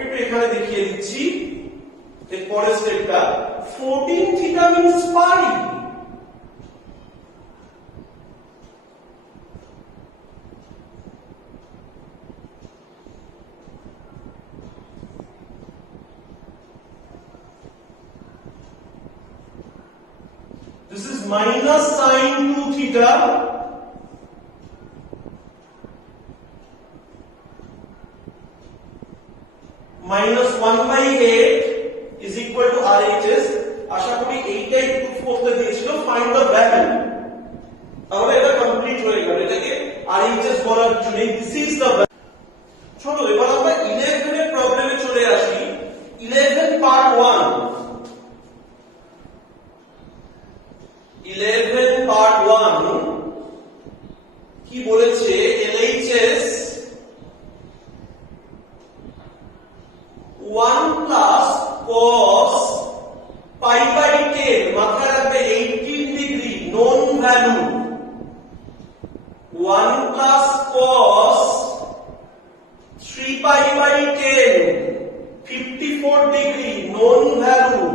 একটু এখানে দেখিয়ে দিচ্ছি, এর পরের স্টেপটা 14 theta means pi. This is minus sin 2 theta minus 1/8 is equal to RHS. আশা করি এইটাই প্রুফ করতে দিয়েছিল, ফাইন্ড দ্য ভ্যালু। তাহলে এটা কমপ্লিট হয়ে গেল, এটাকে RHS বলার জন্য দিস ইজ দ্য ভ্যালু। চলো এবার আমরা 11 এর প্রবলেমে চলে আসি। 11 পার্ট 1, 11 পার্ট 1 কি বলেছে, LHS 1 plus cos pi by 10, মাথায় রাখবে 18 degree known value, 1 plus cos 3 pi by 10 54 degree known value,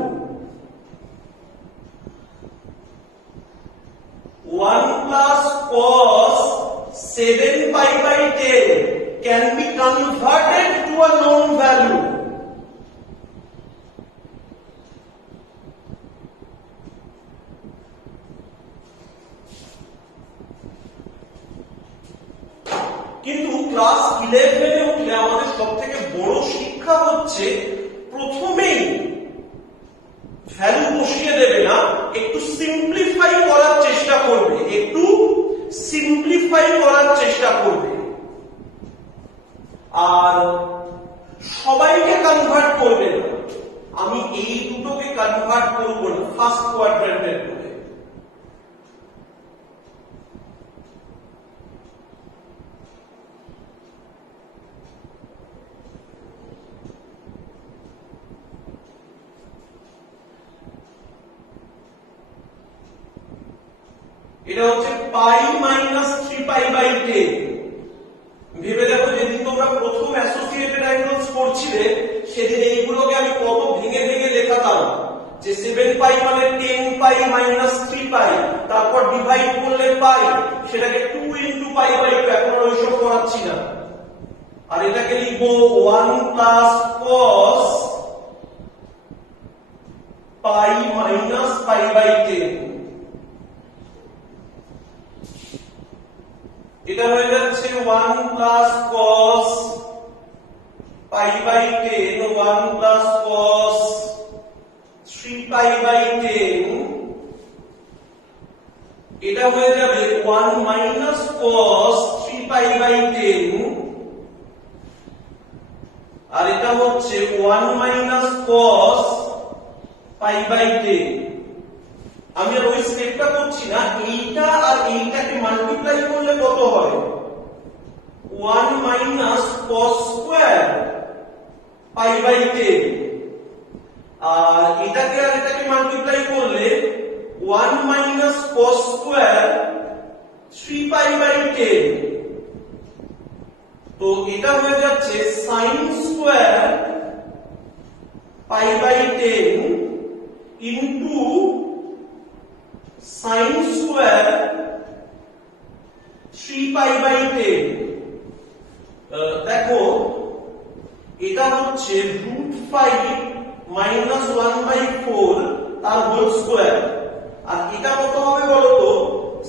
1 plus cos 7 pi by 10 can be converted to a known value. কিন্তু ক্লাস 11 এ উঠলে আমাদের সবথেকে বড় শিক্ষা হচ্ছে প্রথমেই ভ্যালু বসিয়ে দেবে না, একটু সিম্পলিফাই করার চেষ্টা করবে, একটু সিম্পলিফাই করার চেষ্টা করবে, আর সবাইকে কনভার্ট করবে না। আমি এই দুটোকে কনভার্ট করব না ফার্স্ট কোয়াড্রেন্টের করে। এটা হচ্ছে পাই মাইনাস 3 পাই বাই 10। ভেবে দেখো, যেদিন তোমরা প্রথম অ্যাসোসিয়েটেড অ্যাঙ্গেলস পড়ছিলে সেদিন এইগুলোকে আমি কত ভেঙে ভেঙে লেখাতাম, যে 7 পাই মানে 10 পাই মাইনাস 3 পাই, তারপর ডিভাইড করলে পাই, সেটাকে 2 ইনটু পাই বাই 2, এখন আর ওইসব করাচ্ছি না। আর এটাকে লিখবো 1 plus cos pi minus pi by 10। এটা হয়ে যাচ্ছে 1 plus cos pi by 10, 1 plus cos 3 pi by 10। এটা হয়ে যাবে 1 মাইনাস cos 3 পাই বাই 10, আর এটা হচ্ছে 1 মাইনাস cos পাই বাই 10। আমি আর ওই স্টেপটা করছি না, এইটা আর এইটাকে মাল্টিপ্লাই করলে কত হয়, 1 minus cos square pi by 10, আর এটাকে আর এটাকে মাল্টিপ্লাই করলে 1 minus cos square 3 pi by 10। তো এটা হয়ে যাচ্ছে sin square pi by 10 into sin square 3 pi by 10। দেখো এটা হচ্ছে √5 minus 1/4 তার হোল স্কয়ার, আর এটা কত হবে বলো তো,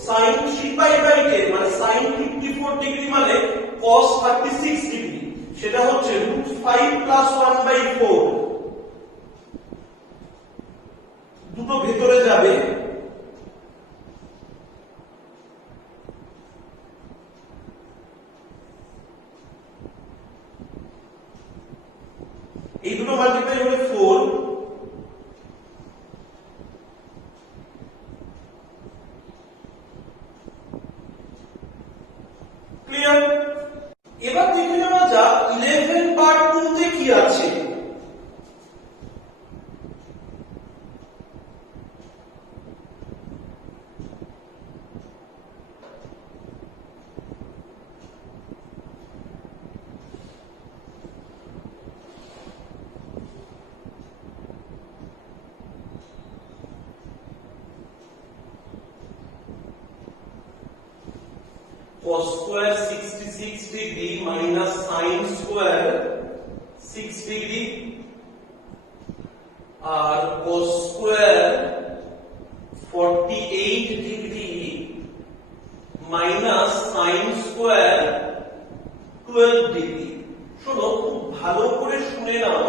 sin 3 pi by 10 মানে sin 54 ডিগ্রি মানে cos 36 ডিগ্রি, সেটা হচ্ছে √5 plus 1/4। দুটো ভেতরে যাবে, এই দুটো মাল্টিপ্লাই হবে 4। ক্লিয়ার? এবার দেখে নেওয়া যাক 11 পার্ট 2 তে কি আছে। cos square 66 degree minus sin square 6 degree আর cos square 48 degree minus sin square 12 degree। শোনো, খুব ভালো করে শুনে নাও,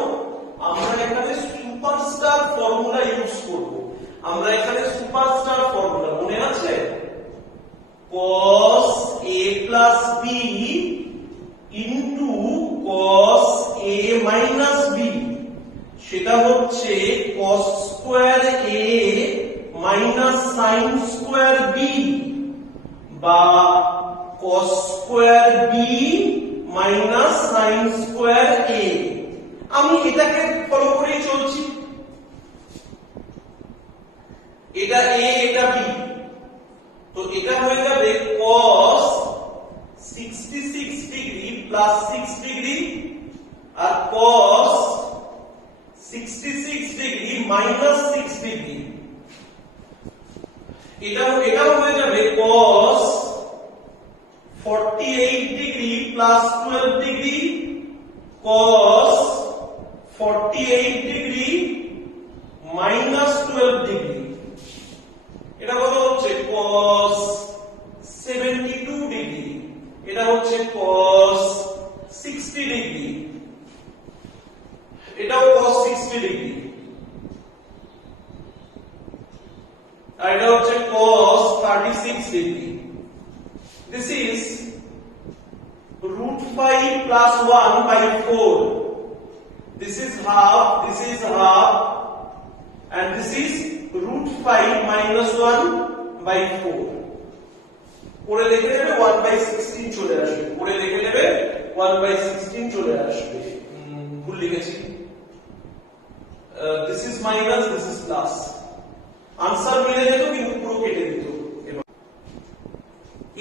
আমরা এখানে সুপারস্টার ফর্মুলা ইউজ করব। আমরা এখানে সুপারস্টার ফর্মুলা মনে আছে, cos a plus b into cos a minus b, সেটা হচ্ছে cos square a minus sin square b বা cos square b minus sin square a। আমি এটাকে ফলো করেই চলছি, এটা a এটা b, তো এটা হয়ে যাবে cos 66 ডিগ্রি প্লাস 6 ডিগ্রি আর cos 66 ডিগ্রি মাইনাস 6 ডিগ্রি। এটাও হয়ে যাবে cos 48 degree plus 12 degree cos 48 degree minus 12 degree. এটা কত হচ্ছে cos 72 ডিগ্রি, এটা হচ্ছে cos 60 ডিগ্রি, এটাও cos 60 ডিগ্রি, আর এটা হচ্ছে cos 36 degree. This is √5 plus 1/4. This is half, this is half, and this is √5 minus 1/4। পরে লিখে নেবে 1/16 চলে আসবে, পরে লিখে নেবে 1/16 চলে আসবে। ভুল লিখেছি, this is minus, this is plus, answer মিলে যেত কিন্তু পুরো কেটে দিত।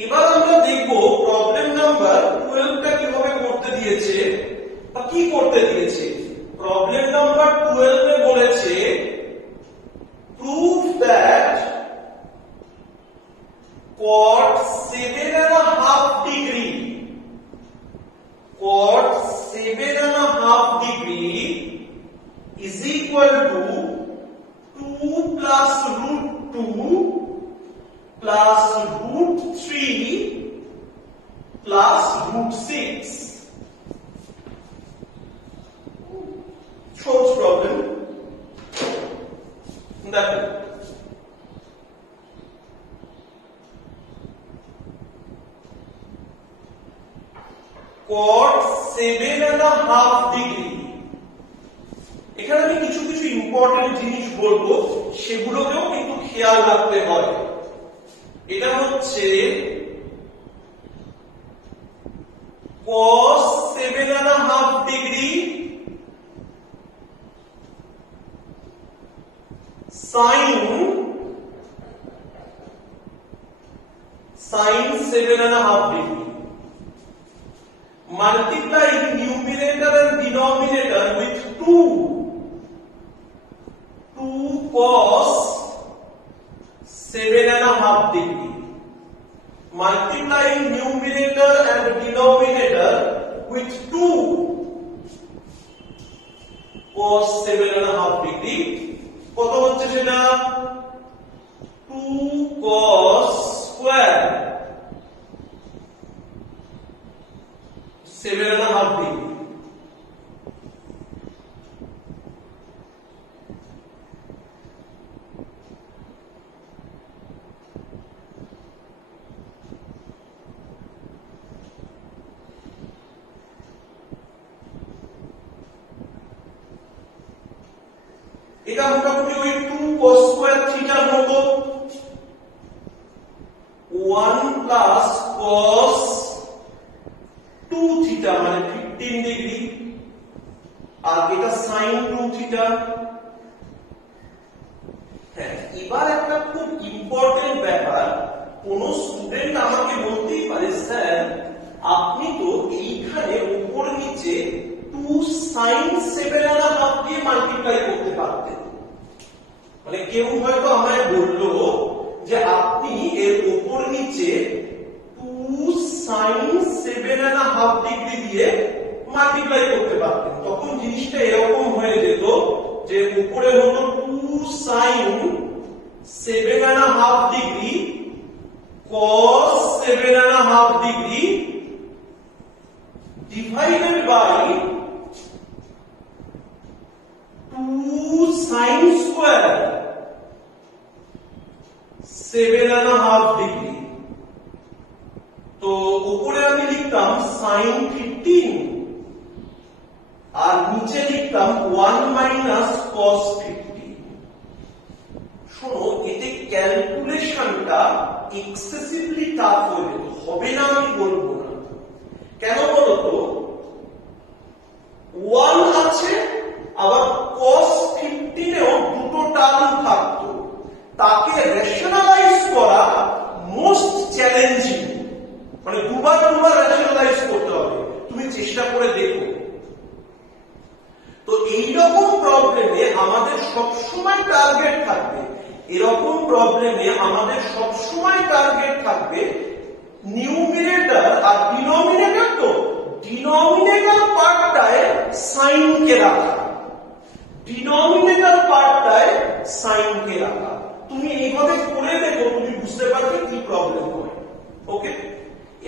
এবার আমরা দেখব প্রবলেম নাম্বার 12 টা কিভাবে করতে দিয়েছে বা কি করতে দিয়েছে। প্রবলেম নাম্বার 12 এ বলেছে prove that cot 7.5 degree, cot 7.5 degree is equal to 2 plus √2 plus √3 plus √6. Short problem. দেখো cot 7.5 ডিগ্রি, এখানে আমি কিছু কিছু ইম্পর্টেন্ট জিনিস বলবো, সেগুলোকেও কিন্তু খেয়াল রাখতে হয়। এটা হচ্ছে cos 7.5 degree sin 7.5 degree. Multiply numerator and denominator with 2 cos 7.5 degree. Multiplying numerator and denominator with 2 cos 7.5 degree. কত হচ্ছে সেটা? 2 cos square 7.5 degree. এটা মোটামুটি ওই 2 cos square থিটার মতো। 1 plus cos 2 থিটা মানে 15 ডিগ্রি, আর এটা sin 2 থিটা। হ্যাঁ, এবার একটা খুব ইম্পর্টেন্ট ব্যাপার, কোন স্টুডেন্ট আমাকে বলতেই পারে স্যার আপনি তো এইখানে উপর নিচে 2 sin 7.5 দিয়ে মাল্টিপ্লাই করতে পারতেন। মানে কেউ হয়তো আমায় বললো যে আপনি এর উপর নিচে 2 sin 7.5 ডিগ্রি দিয়ে মাল্টিপ্লাই করতে পারতেন। তখন জিনিসটা এরকম হয়ে যেত যে উপরে হতো 2 sin 7.5 degree cos 7.5 degree divided by 2 sin square 7.5 degree. তো উপরে আমি লিখতাম sin 15 আর নিচে লিখতাম 1 minus cos 15। শোনো, এতে ক্যালকুলেশনটা এক্সেসিভলি টাফ হয়ে যেত, হবে না আমি বলবো না। কেন বলতো? 1 আছে, আবার cos 15 এও দুটো টার্ম থাকতো, তাকে রেশনালাইজ করা মোস্ট চ্যালেঞ্জিং। মানে দুবার রেশনালাইজ করতে হবে, তুমি চেষ্টা করে দেখো। তো এইরকম প্রবলেমে আমাদের সবসময় টার্গেট থাকবে, এরকম প্রবলেমে আমাদের সবসময় টার্গেট থাকবে নিউমিনেটর আর ডিনোমিনেটর। তো ডিনোমিনেটর পার্টটায় সাইন কে রাখা, ডিনোমিনেটর পার্টটায় সাইন কে রাখা। তুমি এইভাবে করে দেখো, তুমি বুঝতে পারবে কি প্রবলেম হয়। ওকে,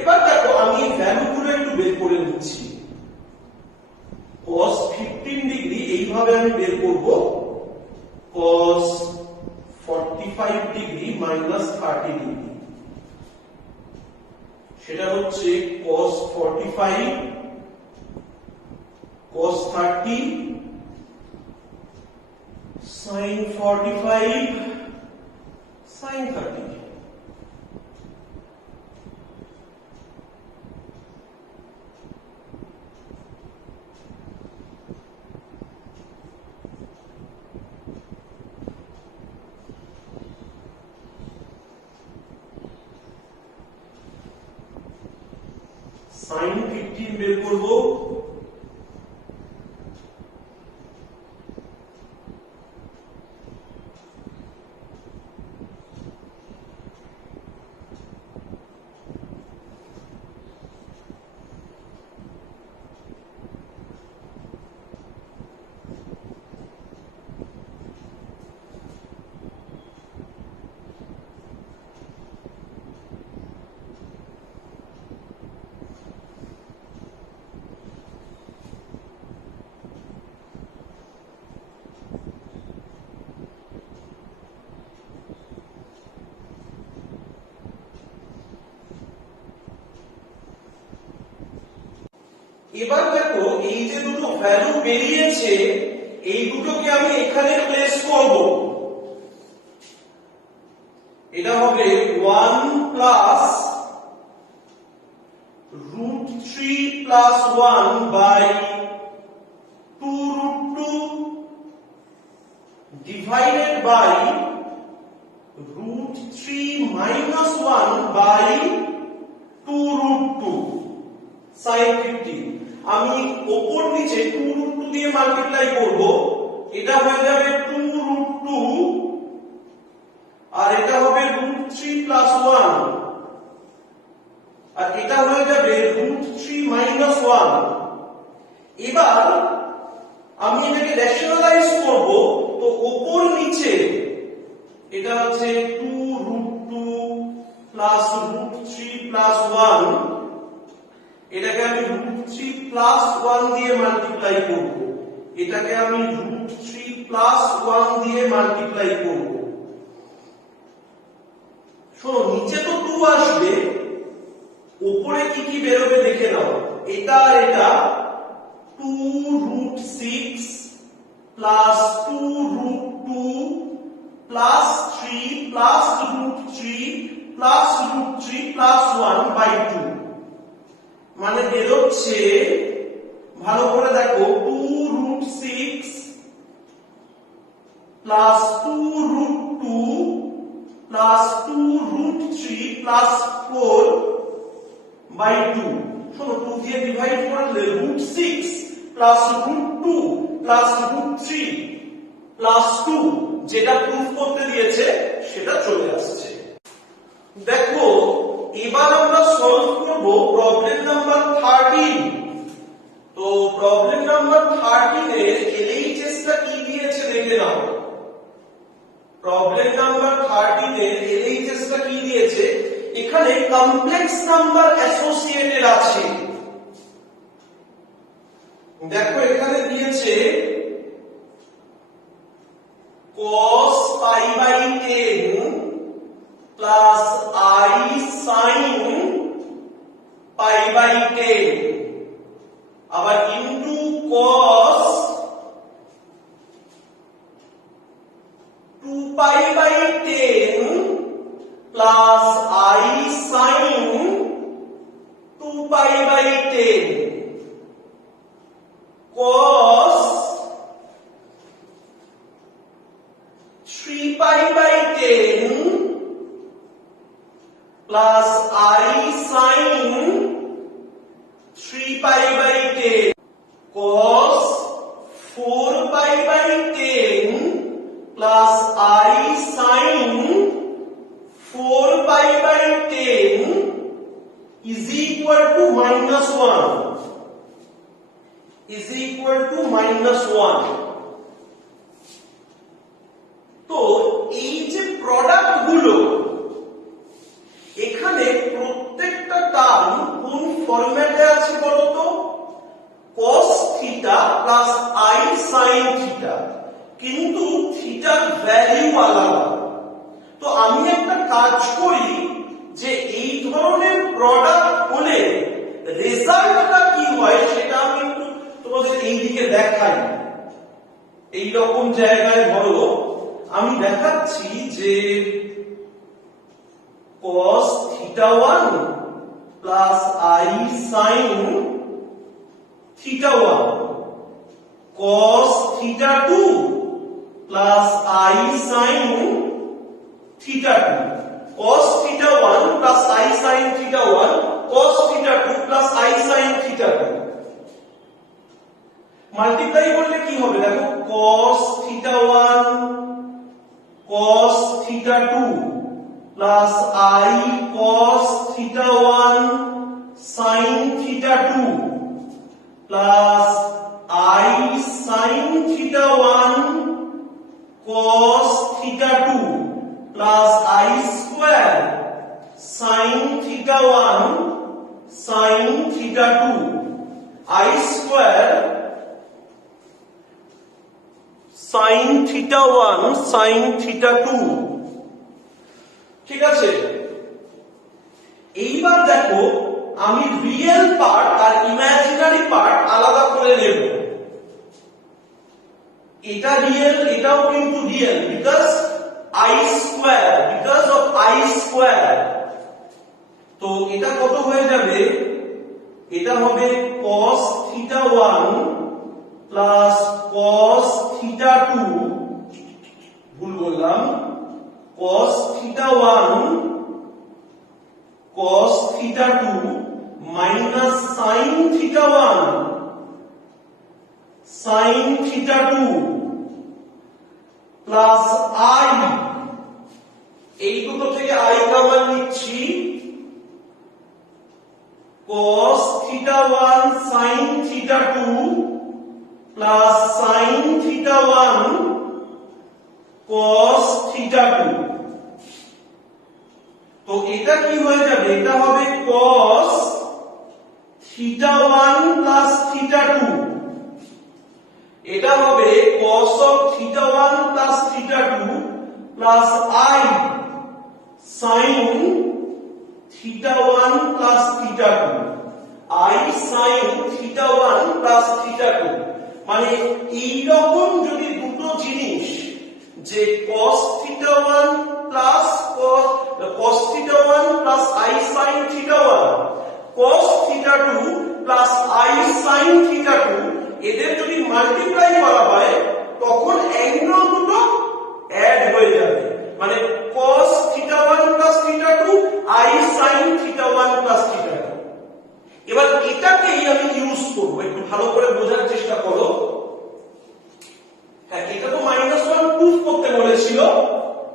এবার দেখো আমি এই ভ্যালুগুলো একটু বের করে নিচ্ছি। cos 15 ডিগ্রি এইভাবে আমি বের করব, cos 45 ডিগ্রি minus 30 ডিগ্রি, সেটা হচ্ছে cos 45 cos 30 sin 45 sin 30। sin 15 বের করব, এবার দেখো এই যে দুটো ভ্যালু বেরিয়েছে, এই দুটোকে আমি এখানে প্লেস করব। এটা হবে 1 plus √3 plus 1 by 2√2 divided by √3 minus 1 by 2√2 sin 15। আমি উপর নিচে 2√2 দিয়ে মাল্টিপ্লাই করব, এটা হয়ে যাবে 2√2 আর এটা হবে √3 প্লাস 1, আর এটা হয়ে যাবে √3 মাইনাস 1। এবার আমি এটাকে রেশনালাইজ করব, তো উপর নিচে এটা হচ্ছে 2√2 প্লাস √3 প্লাস 1, এটাকে আমি √3 প্লাস 1 দিয়ে মাল্টিপ্লাই করব, এটাকে আমি √3 প্লাস 1 দিয়ে মাল্টিপ্লাই করব। শোনো, নিচে তো 2 আসবে, উপরে কি কি বেরোবে দেখে নাও। এটা আর এটা 2√6 plus 2√2 plus 3 plus √3 plus √3 plus 1/2, মানে বেরোচ্ছে, ভালো করে দেখো, 2√6 প্লাস 2√2 প্লাস 2√3 প্লাস 4/2। শোনো, 2 দিয়ে ডিভাইড করলে √6 প্লাস √2 প্লাস √3 প্লাস 2, যেটা প্রুফ করতে দিয়েছে সেটা চলে আসছে। দেখো, এবার আমরা সলভ করব প্রবলেম নাম্বার 13। তো প্রবলেম নাম্বার 13 এর LHS টা কি দিয়েছে দেখে নাও। প্রবলেম নাম্বার 13 এর LHS টা কি দিয়েছে, এখানে কমপ্লেক্স নাম্বার অ্যাসোসিয়েটেড আছে। দেখো, এখানে দিয়েছে cos π/10 প্লাস I sin π/10, আবার into cos 2π/10 plus I sin 2π/10, cos 3π/10 plus I sin 3π/10, cos 4π/10 plus I sin 4π/10 is equal to -1, is equal to -1। তো এই যে প্রোডাক্ট গুলো, এখানে প্রত্যেকটা টার্ম কোন ফরম্যাটে আছে বলতো, cos theta plus I sin theta, কিন্তু থিটার ভ্যালু আলাদা। তো আমি একটা কাজ করি যে এই ধরনের প্রোডাক্ট হলে রেজাল্টটা কি হয় সেটা আমি একটু তোমাদের এইদিকে দেখাই। এই রকম জায়গায় ধরো আমি দেখাচ্ছি যে cos θ1 plus I sin θ1, cos θ2 plus I sin θ2, cos θ1 plus I sin θ1, cos θ2 plus I sin θ2। Multiply করলে কি হবে দেখো, cos θ1 cos θ2 plus I cos θ1 sin θ2 plus I sin θ1 cos θ2 plus I square sin θ1 sin θ2, I square sin θ1 sin θ2। ঠিক আছে, এইবার দেখো আমি real part আর imaginary part আলাদা করে নেব। এটা রিয়েল, এটাও কিন্তু real, because I square, because of I square। তো এটা কত হয়ে যাবে, এটা হবে cos θ1 plus cos θ2, ভুল বললাম, cos θ1 cos θ2 minus sin θ1 sin θ2 plus I, এই দুটো থেকে i কমন নিচ্ছি, cos theta 1 sin theta 2 plus sin theta 1 cos theta 2। তো এটা কি হয়ে যাবে, এটা হবে cos theta 1 plus theta 2, এটা হবে cos of theta 1 plus theta 2 plus I sin theta 1 plus theta 2, I sin theta 1 plus theta 2। মানে এই রকম যদি দুটো জিনিস, যে cos theta 1 plus cos theta 1 plus I sin theta 1, cos theta 2 plus I sin theta 2, এদের যদি multiply করা হয় তখন অ্যাঙ্গেল দুটো অ্যাড হয়ে যাবে, মানে cos theta 1 plus theta 2 I sin theta 1 plus theta 2। এবার এটাকেই আমি ইউজ করব, একটু ভালো করে বোঝার চেষ্টা করো। হ্যাঁ, এটা তো -1 প্রুফ করতে বলেছিল,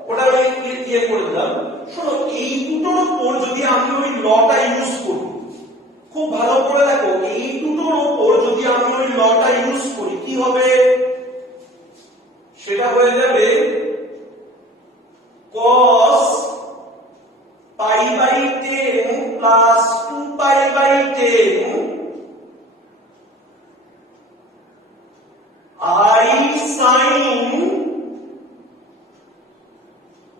ওটা আমি ইয়ে করে দিলাম। শোনো, এই দুটোর উপর যদি আমি ওই লটা ইউজ করি, খুব ভালো করে দেখো, এই দুটোর উপর যদি আমি ওই লটা ইউজ করি কি হবে, সেটা হয়ে যাবে cos pi by 10 plus 2 pi by 10 I sin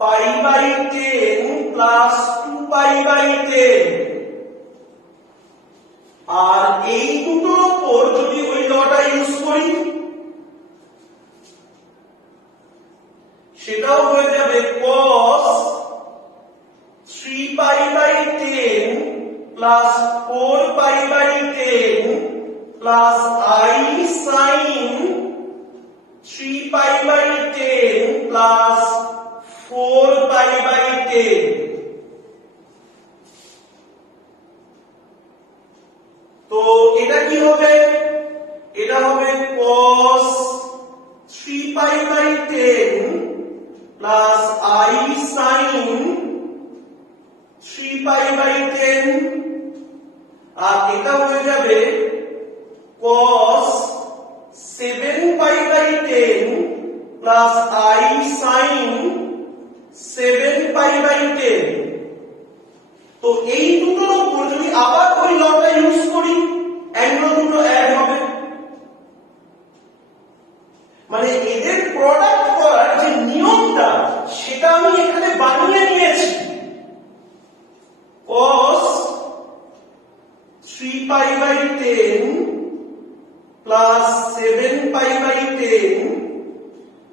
pi by 10 plus 2 pi by 10। আর এই দুটোর উপর যদি ওই লটা ইউজ করি সেটাও হয়ে যাবে cos 3 pi by 10 plus 4 pi by 10 plus I sin 3 pi by 10 plus 4 pi by 10। তো এটা কি হবে, এটা হবে cos 3 pi by 10 plus I sin 3 pi by 10, আর এটা হয়ে যাবে cos 7 pi by 10 plus I sin 7 pi by 10। তো এই দুটোর উপর যদি আবার ওই লটা ইউজ করি অ্যাঙ্গেল দুটো অ্যাড হবে, মানে এদের প্রোডাক্ট করার যে নিয়মটা সেটা আমি এখানে বানিয়ে নিয়েছি। cos 3 pi by 10 plus 7 pi by 10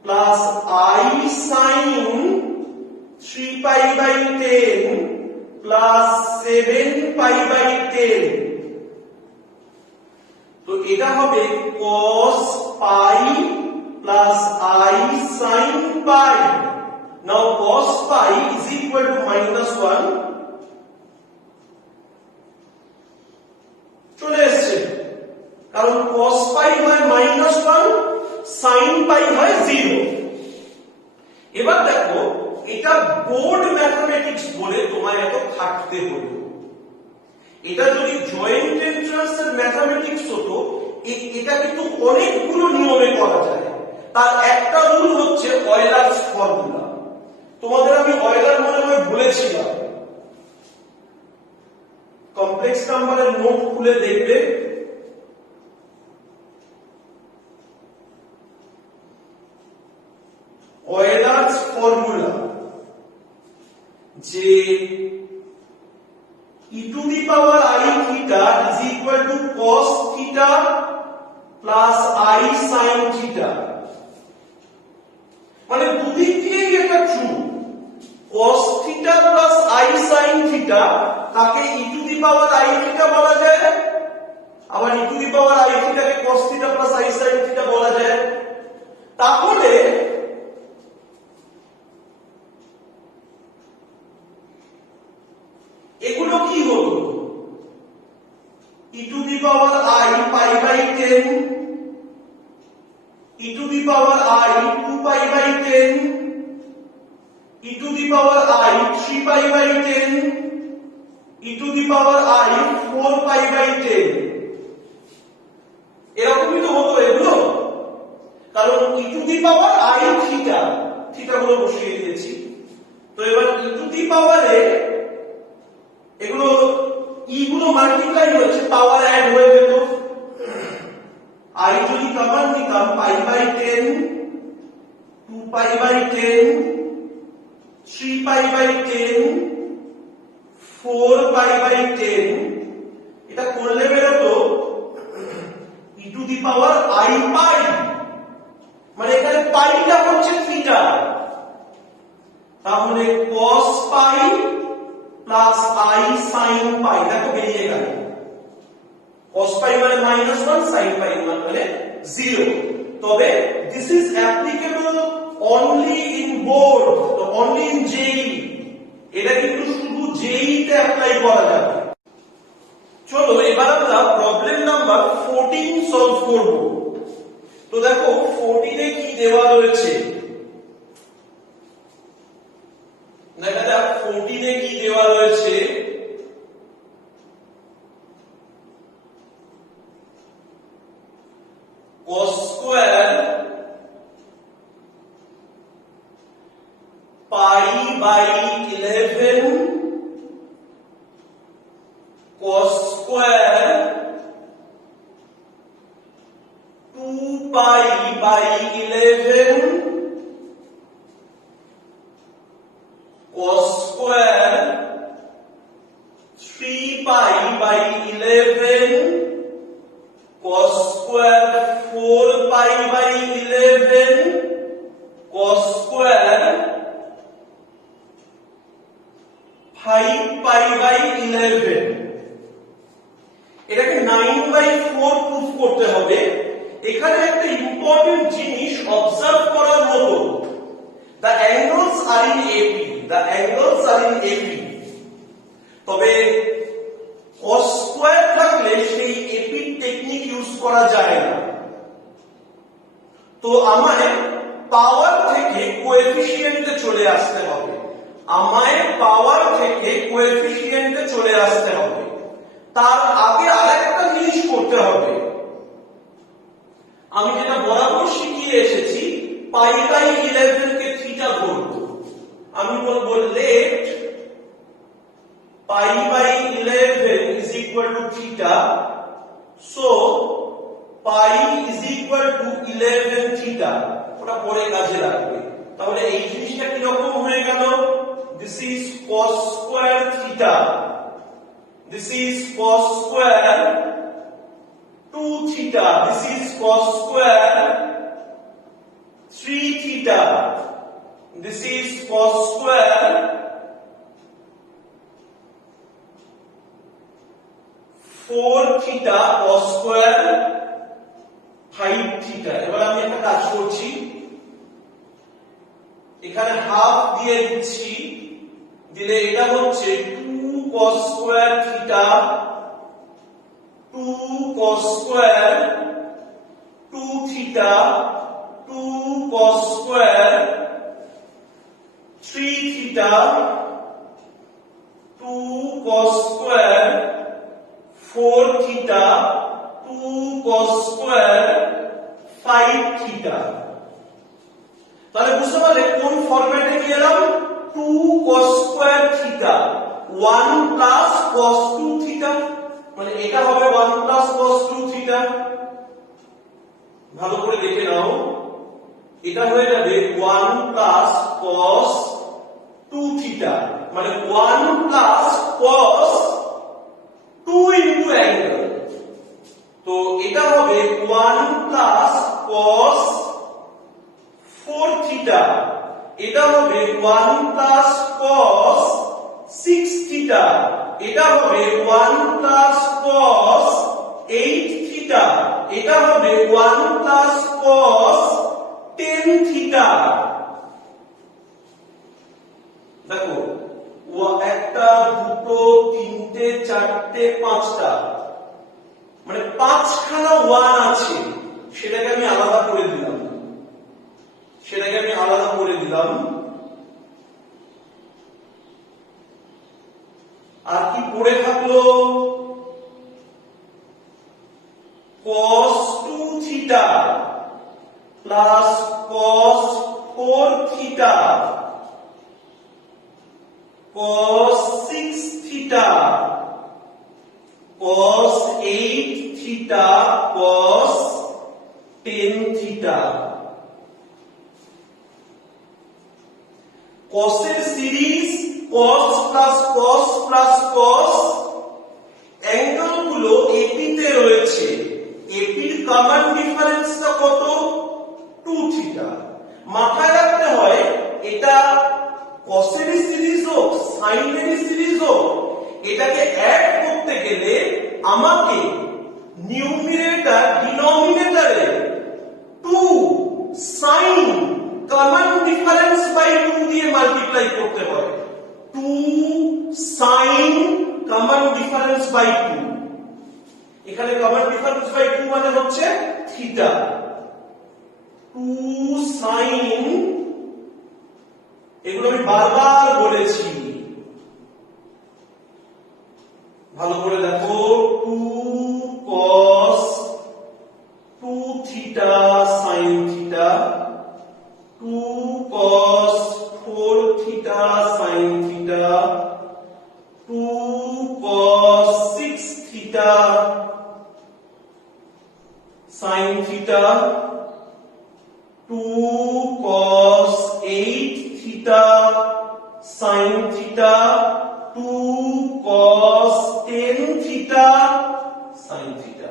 plus I sin 3 pi by 10 plus 7 pi by 10। তো এটা হবে cos pi plus I sin pi। Now cos pi is equal to -1, চলে এসছে, কারণ cos pi হয় -1, sin pi হয় 0। এবার দেখো, এটা বোর্ড ম্যাথমেটিক্স বলে তোমায় এত খাটতে হলো, এটা যদি জয়েন্ট এন্ট্রান্স এর ম্যাথমেটিক্স হতো এটা কিন্তু অনেকগুলো নিয়মে করা যায়। তার একটা রুল হচ্ছে অয়েলার্স ফর্মুলা, তোমাদের আমি অয়েলার মনে হয় বলেছিলাম, কমপ্লেক্স নাম্বারের নোট খুলে দেখবে। অয়েলার্স ফর্মুলা যে e to the power I theta is equal to cos theta plus I sin theta, মানে দুদিক দিয়েই এটা true. cos theta plus I sin theta তাকে e to the power I theta বলা যায়, আবার e to the power I theta K cos theta plus I sin theta বলা যায়। তাহলে এগুলো কি হলো, e to the power I pi by 10, e to the power I 2 pi by 10, e to the power I e to the power I 4 pi by 10, এরকমই তো হতো এগুলো, কারণ e to the power I theta, theta গুলো বসিয়ে দিয়েছি। তো এবার e to the power এ এগুলো ই গুলো মাল্টিপ্লাই হচ্ছে, পাওয়ার অ্যাড হয়ে যেত। I যদি কমন নিতাম pi by 10, 2 pi by 10, 3 pi by 10, 4 pi by 10, এটা করলে বেরোতো e to the power I pi, মানে এখানে পাইটা হচ্ছে থিটা, তাহলে cos pi plus I sin pi, দেখো বেরিয়ে গেল। cos পাই মানে -1, sin পাই মানে 0। তবে this is applicable only in board, only in JEE, এটা কিন্তু শুধু JEE তে অ্যাপ্লাই করা যাবে। চলো এবার আমরা প্রবলেম নাম্বার 14 সলভ করব। তো দেখো 14 এ কি দেওয়া রয়েছে, দেখা যাক 14 এ কি দেওয়া রয়েছে। cos square pi by 11 cos square 2 pi by 11 cos square 3 pi by 11 cos square 4 pi by 11 cos square 5 pi by 11। এটাকে 9/4 প্রুফ করতে হবে। এখানে একটা ইম্পর্টেন্ট জিনিস অবজার্ভ করার মতো, the angles are in AP, the angles are in AP, তবে cos square থাকলে সেই AP টেকনিক ইউজ করা যায় না। তো আমায় পাওয়ার থেকে কোএফিশিয়েন্টে চলে আসতে হবে, আমায় পাওয়ার থেকে কোএফিশিয়েন্টে চলে আসতে হবে। তার আগে আরেকটা জিনিস করতে হবে, আমি যেটা বরাবর শিখিয়ে এসেছি, পাই বাই 11 কে থিটা ধরবো। আমি বলবো let pi by 11 is equal to theta, so pi is equal to 11 theta, ওটা পরে কাজে লাগবে। তাহলে এই জিনিসটা কি রকম হয়ে গেল, this is cos square theta, this is cos square 2 theta, this is cos square 3 theta, this is cos square 4 theta, cos square 5 theta। এবার আমি একটা কাজ করছি, এখানে হাফ দিয়ে দিচ্ছি, দিলে এটা হচ্ছে 2 cos square theta, 2 cos square 2 theta, 2 cos square 3 theta, 2 cos square 4 theta, 2 cos square 5 theta। তাহলে বুঝতে পারলে কোন ফরম্যাটে কি এলাম, 2 cos square theta 1 plus cos 2 theta, মানে এটা হবে 1 plus cos 2 theta। ভালো করে দেখে নাও, এটা হয়ে যাবে 1 plus cos 2 theta, মানে 1 plus cos 2 into angle, তো এটা হবে 1 plus cos 4 theta, এটা হবে 1 plus cos 6 theta, এটা হবে 1 plus cos 8 theta, এটা হবে 1 plus cos 10 theta। দেখো একটা দুটো তিনটে চারটে পাঁচটা, মানে 5খানা 1 আছে, সেটাকে আমি আলাদা করে দিলাম, সেটাকে আমি আলাদা করে দিলাম। আর কি পড়ে থাকলো cos 2 theta plus cos 4 theta cos 6 theta cos 8 theta cos 10 theta cos এর series cos plus cos plus cos angle গুলো এপি তে রয়েছে এপির কমন ডিফারেন্সটা কত 2 থিটা মাথায় রাখতে হয় এটা cos এর সিরিজ হোক sin এর সিরিজ হোক এটাকে অ্যাড করতে গেলে আমাকে নিউমিরেটর ডিনোমিনেটরে 2 sin কমন ডিফারেন্স বাই 2 দিয়ে মাল্টিপ্লাই করতে হয় 2 sin কমন ডিফারেন্স বাই 2 এখানে কমন ডিফারেন্স বাই 2 মানে হচ্ছে থিটা 2 sin এগুলো আমি বারবার বলেছি ভালো করে দেখো 2 cos 2 theta sin theta 2 cos 4 theta sin theta 2 cos 6 theta sin theta 2 cos 8 theta sin theta 2 cos 10 theta sin theta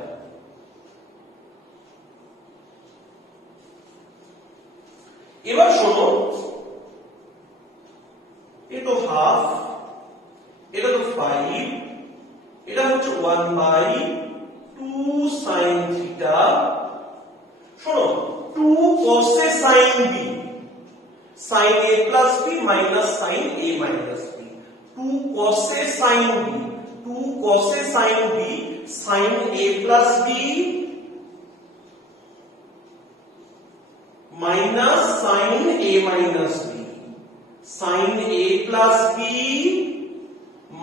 এবার শোনো এটা তো হাফ এটা তো 5 এটা হচ্ছে 1 বাই 2 sin theta শোনো 2 cos a sin b sin a plus b minus sin a minus b 2 cos a sin b 2 cos a sin b sin a plus b minus sin a minus b sin a plus b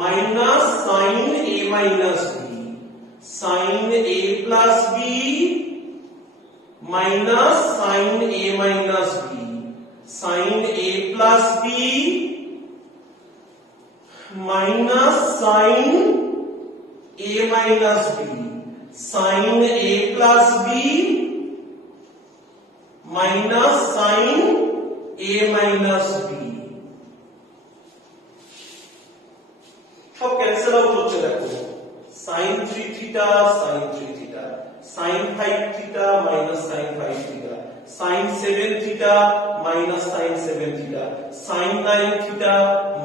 minus sin a minus b sin a plus b minus sin a minus b sin a plus b minus sin a minus b sin a plus b minus sin a minus b সব cancel out হচ্ছে দেখো sin 3 theta sin 3 theta sin 5 theta minus sin 5 theta sin 7 theta minus sin 7 theta sin 9 theta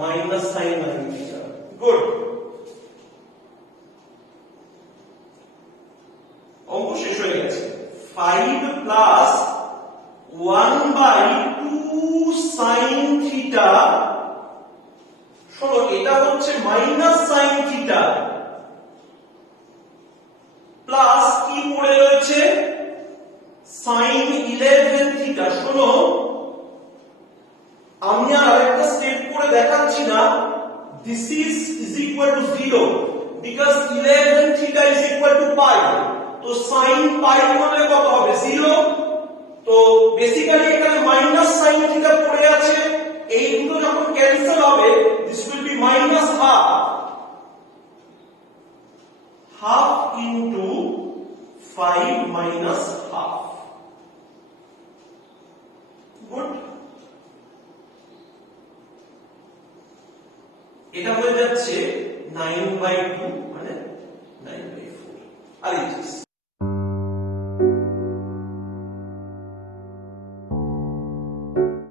minus sin 9 theta good অঙ্ক শেষ হয়ে গেছে 5 plus 1 by 2 sin theta শোনো এটা হচ্ছে মাইনাস sin theta প্লাস কি পড়ে রয়েছে sin 11 theta শোনো আমি আর আরেকটা স্টেপ করে দেখাচ্ছি না this is equal to 0 because 11 theta is equal to pi তো sin pi মানে কত হবে 0 তো বেসিক্যালি এখানে মাইনাস sin থিটা পড়ে আছে এই দুটো যখন ক্যান্সেল হবে this will be minus half half into 5 minus half good এটা হয়ে যাচ্ছে 9/2 মানে 9/4 আর এই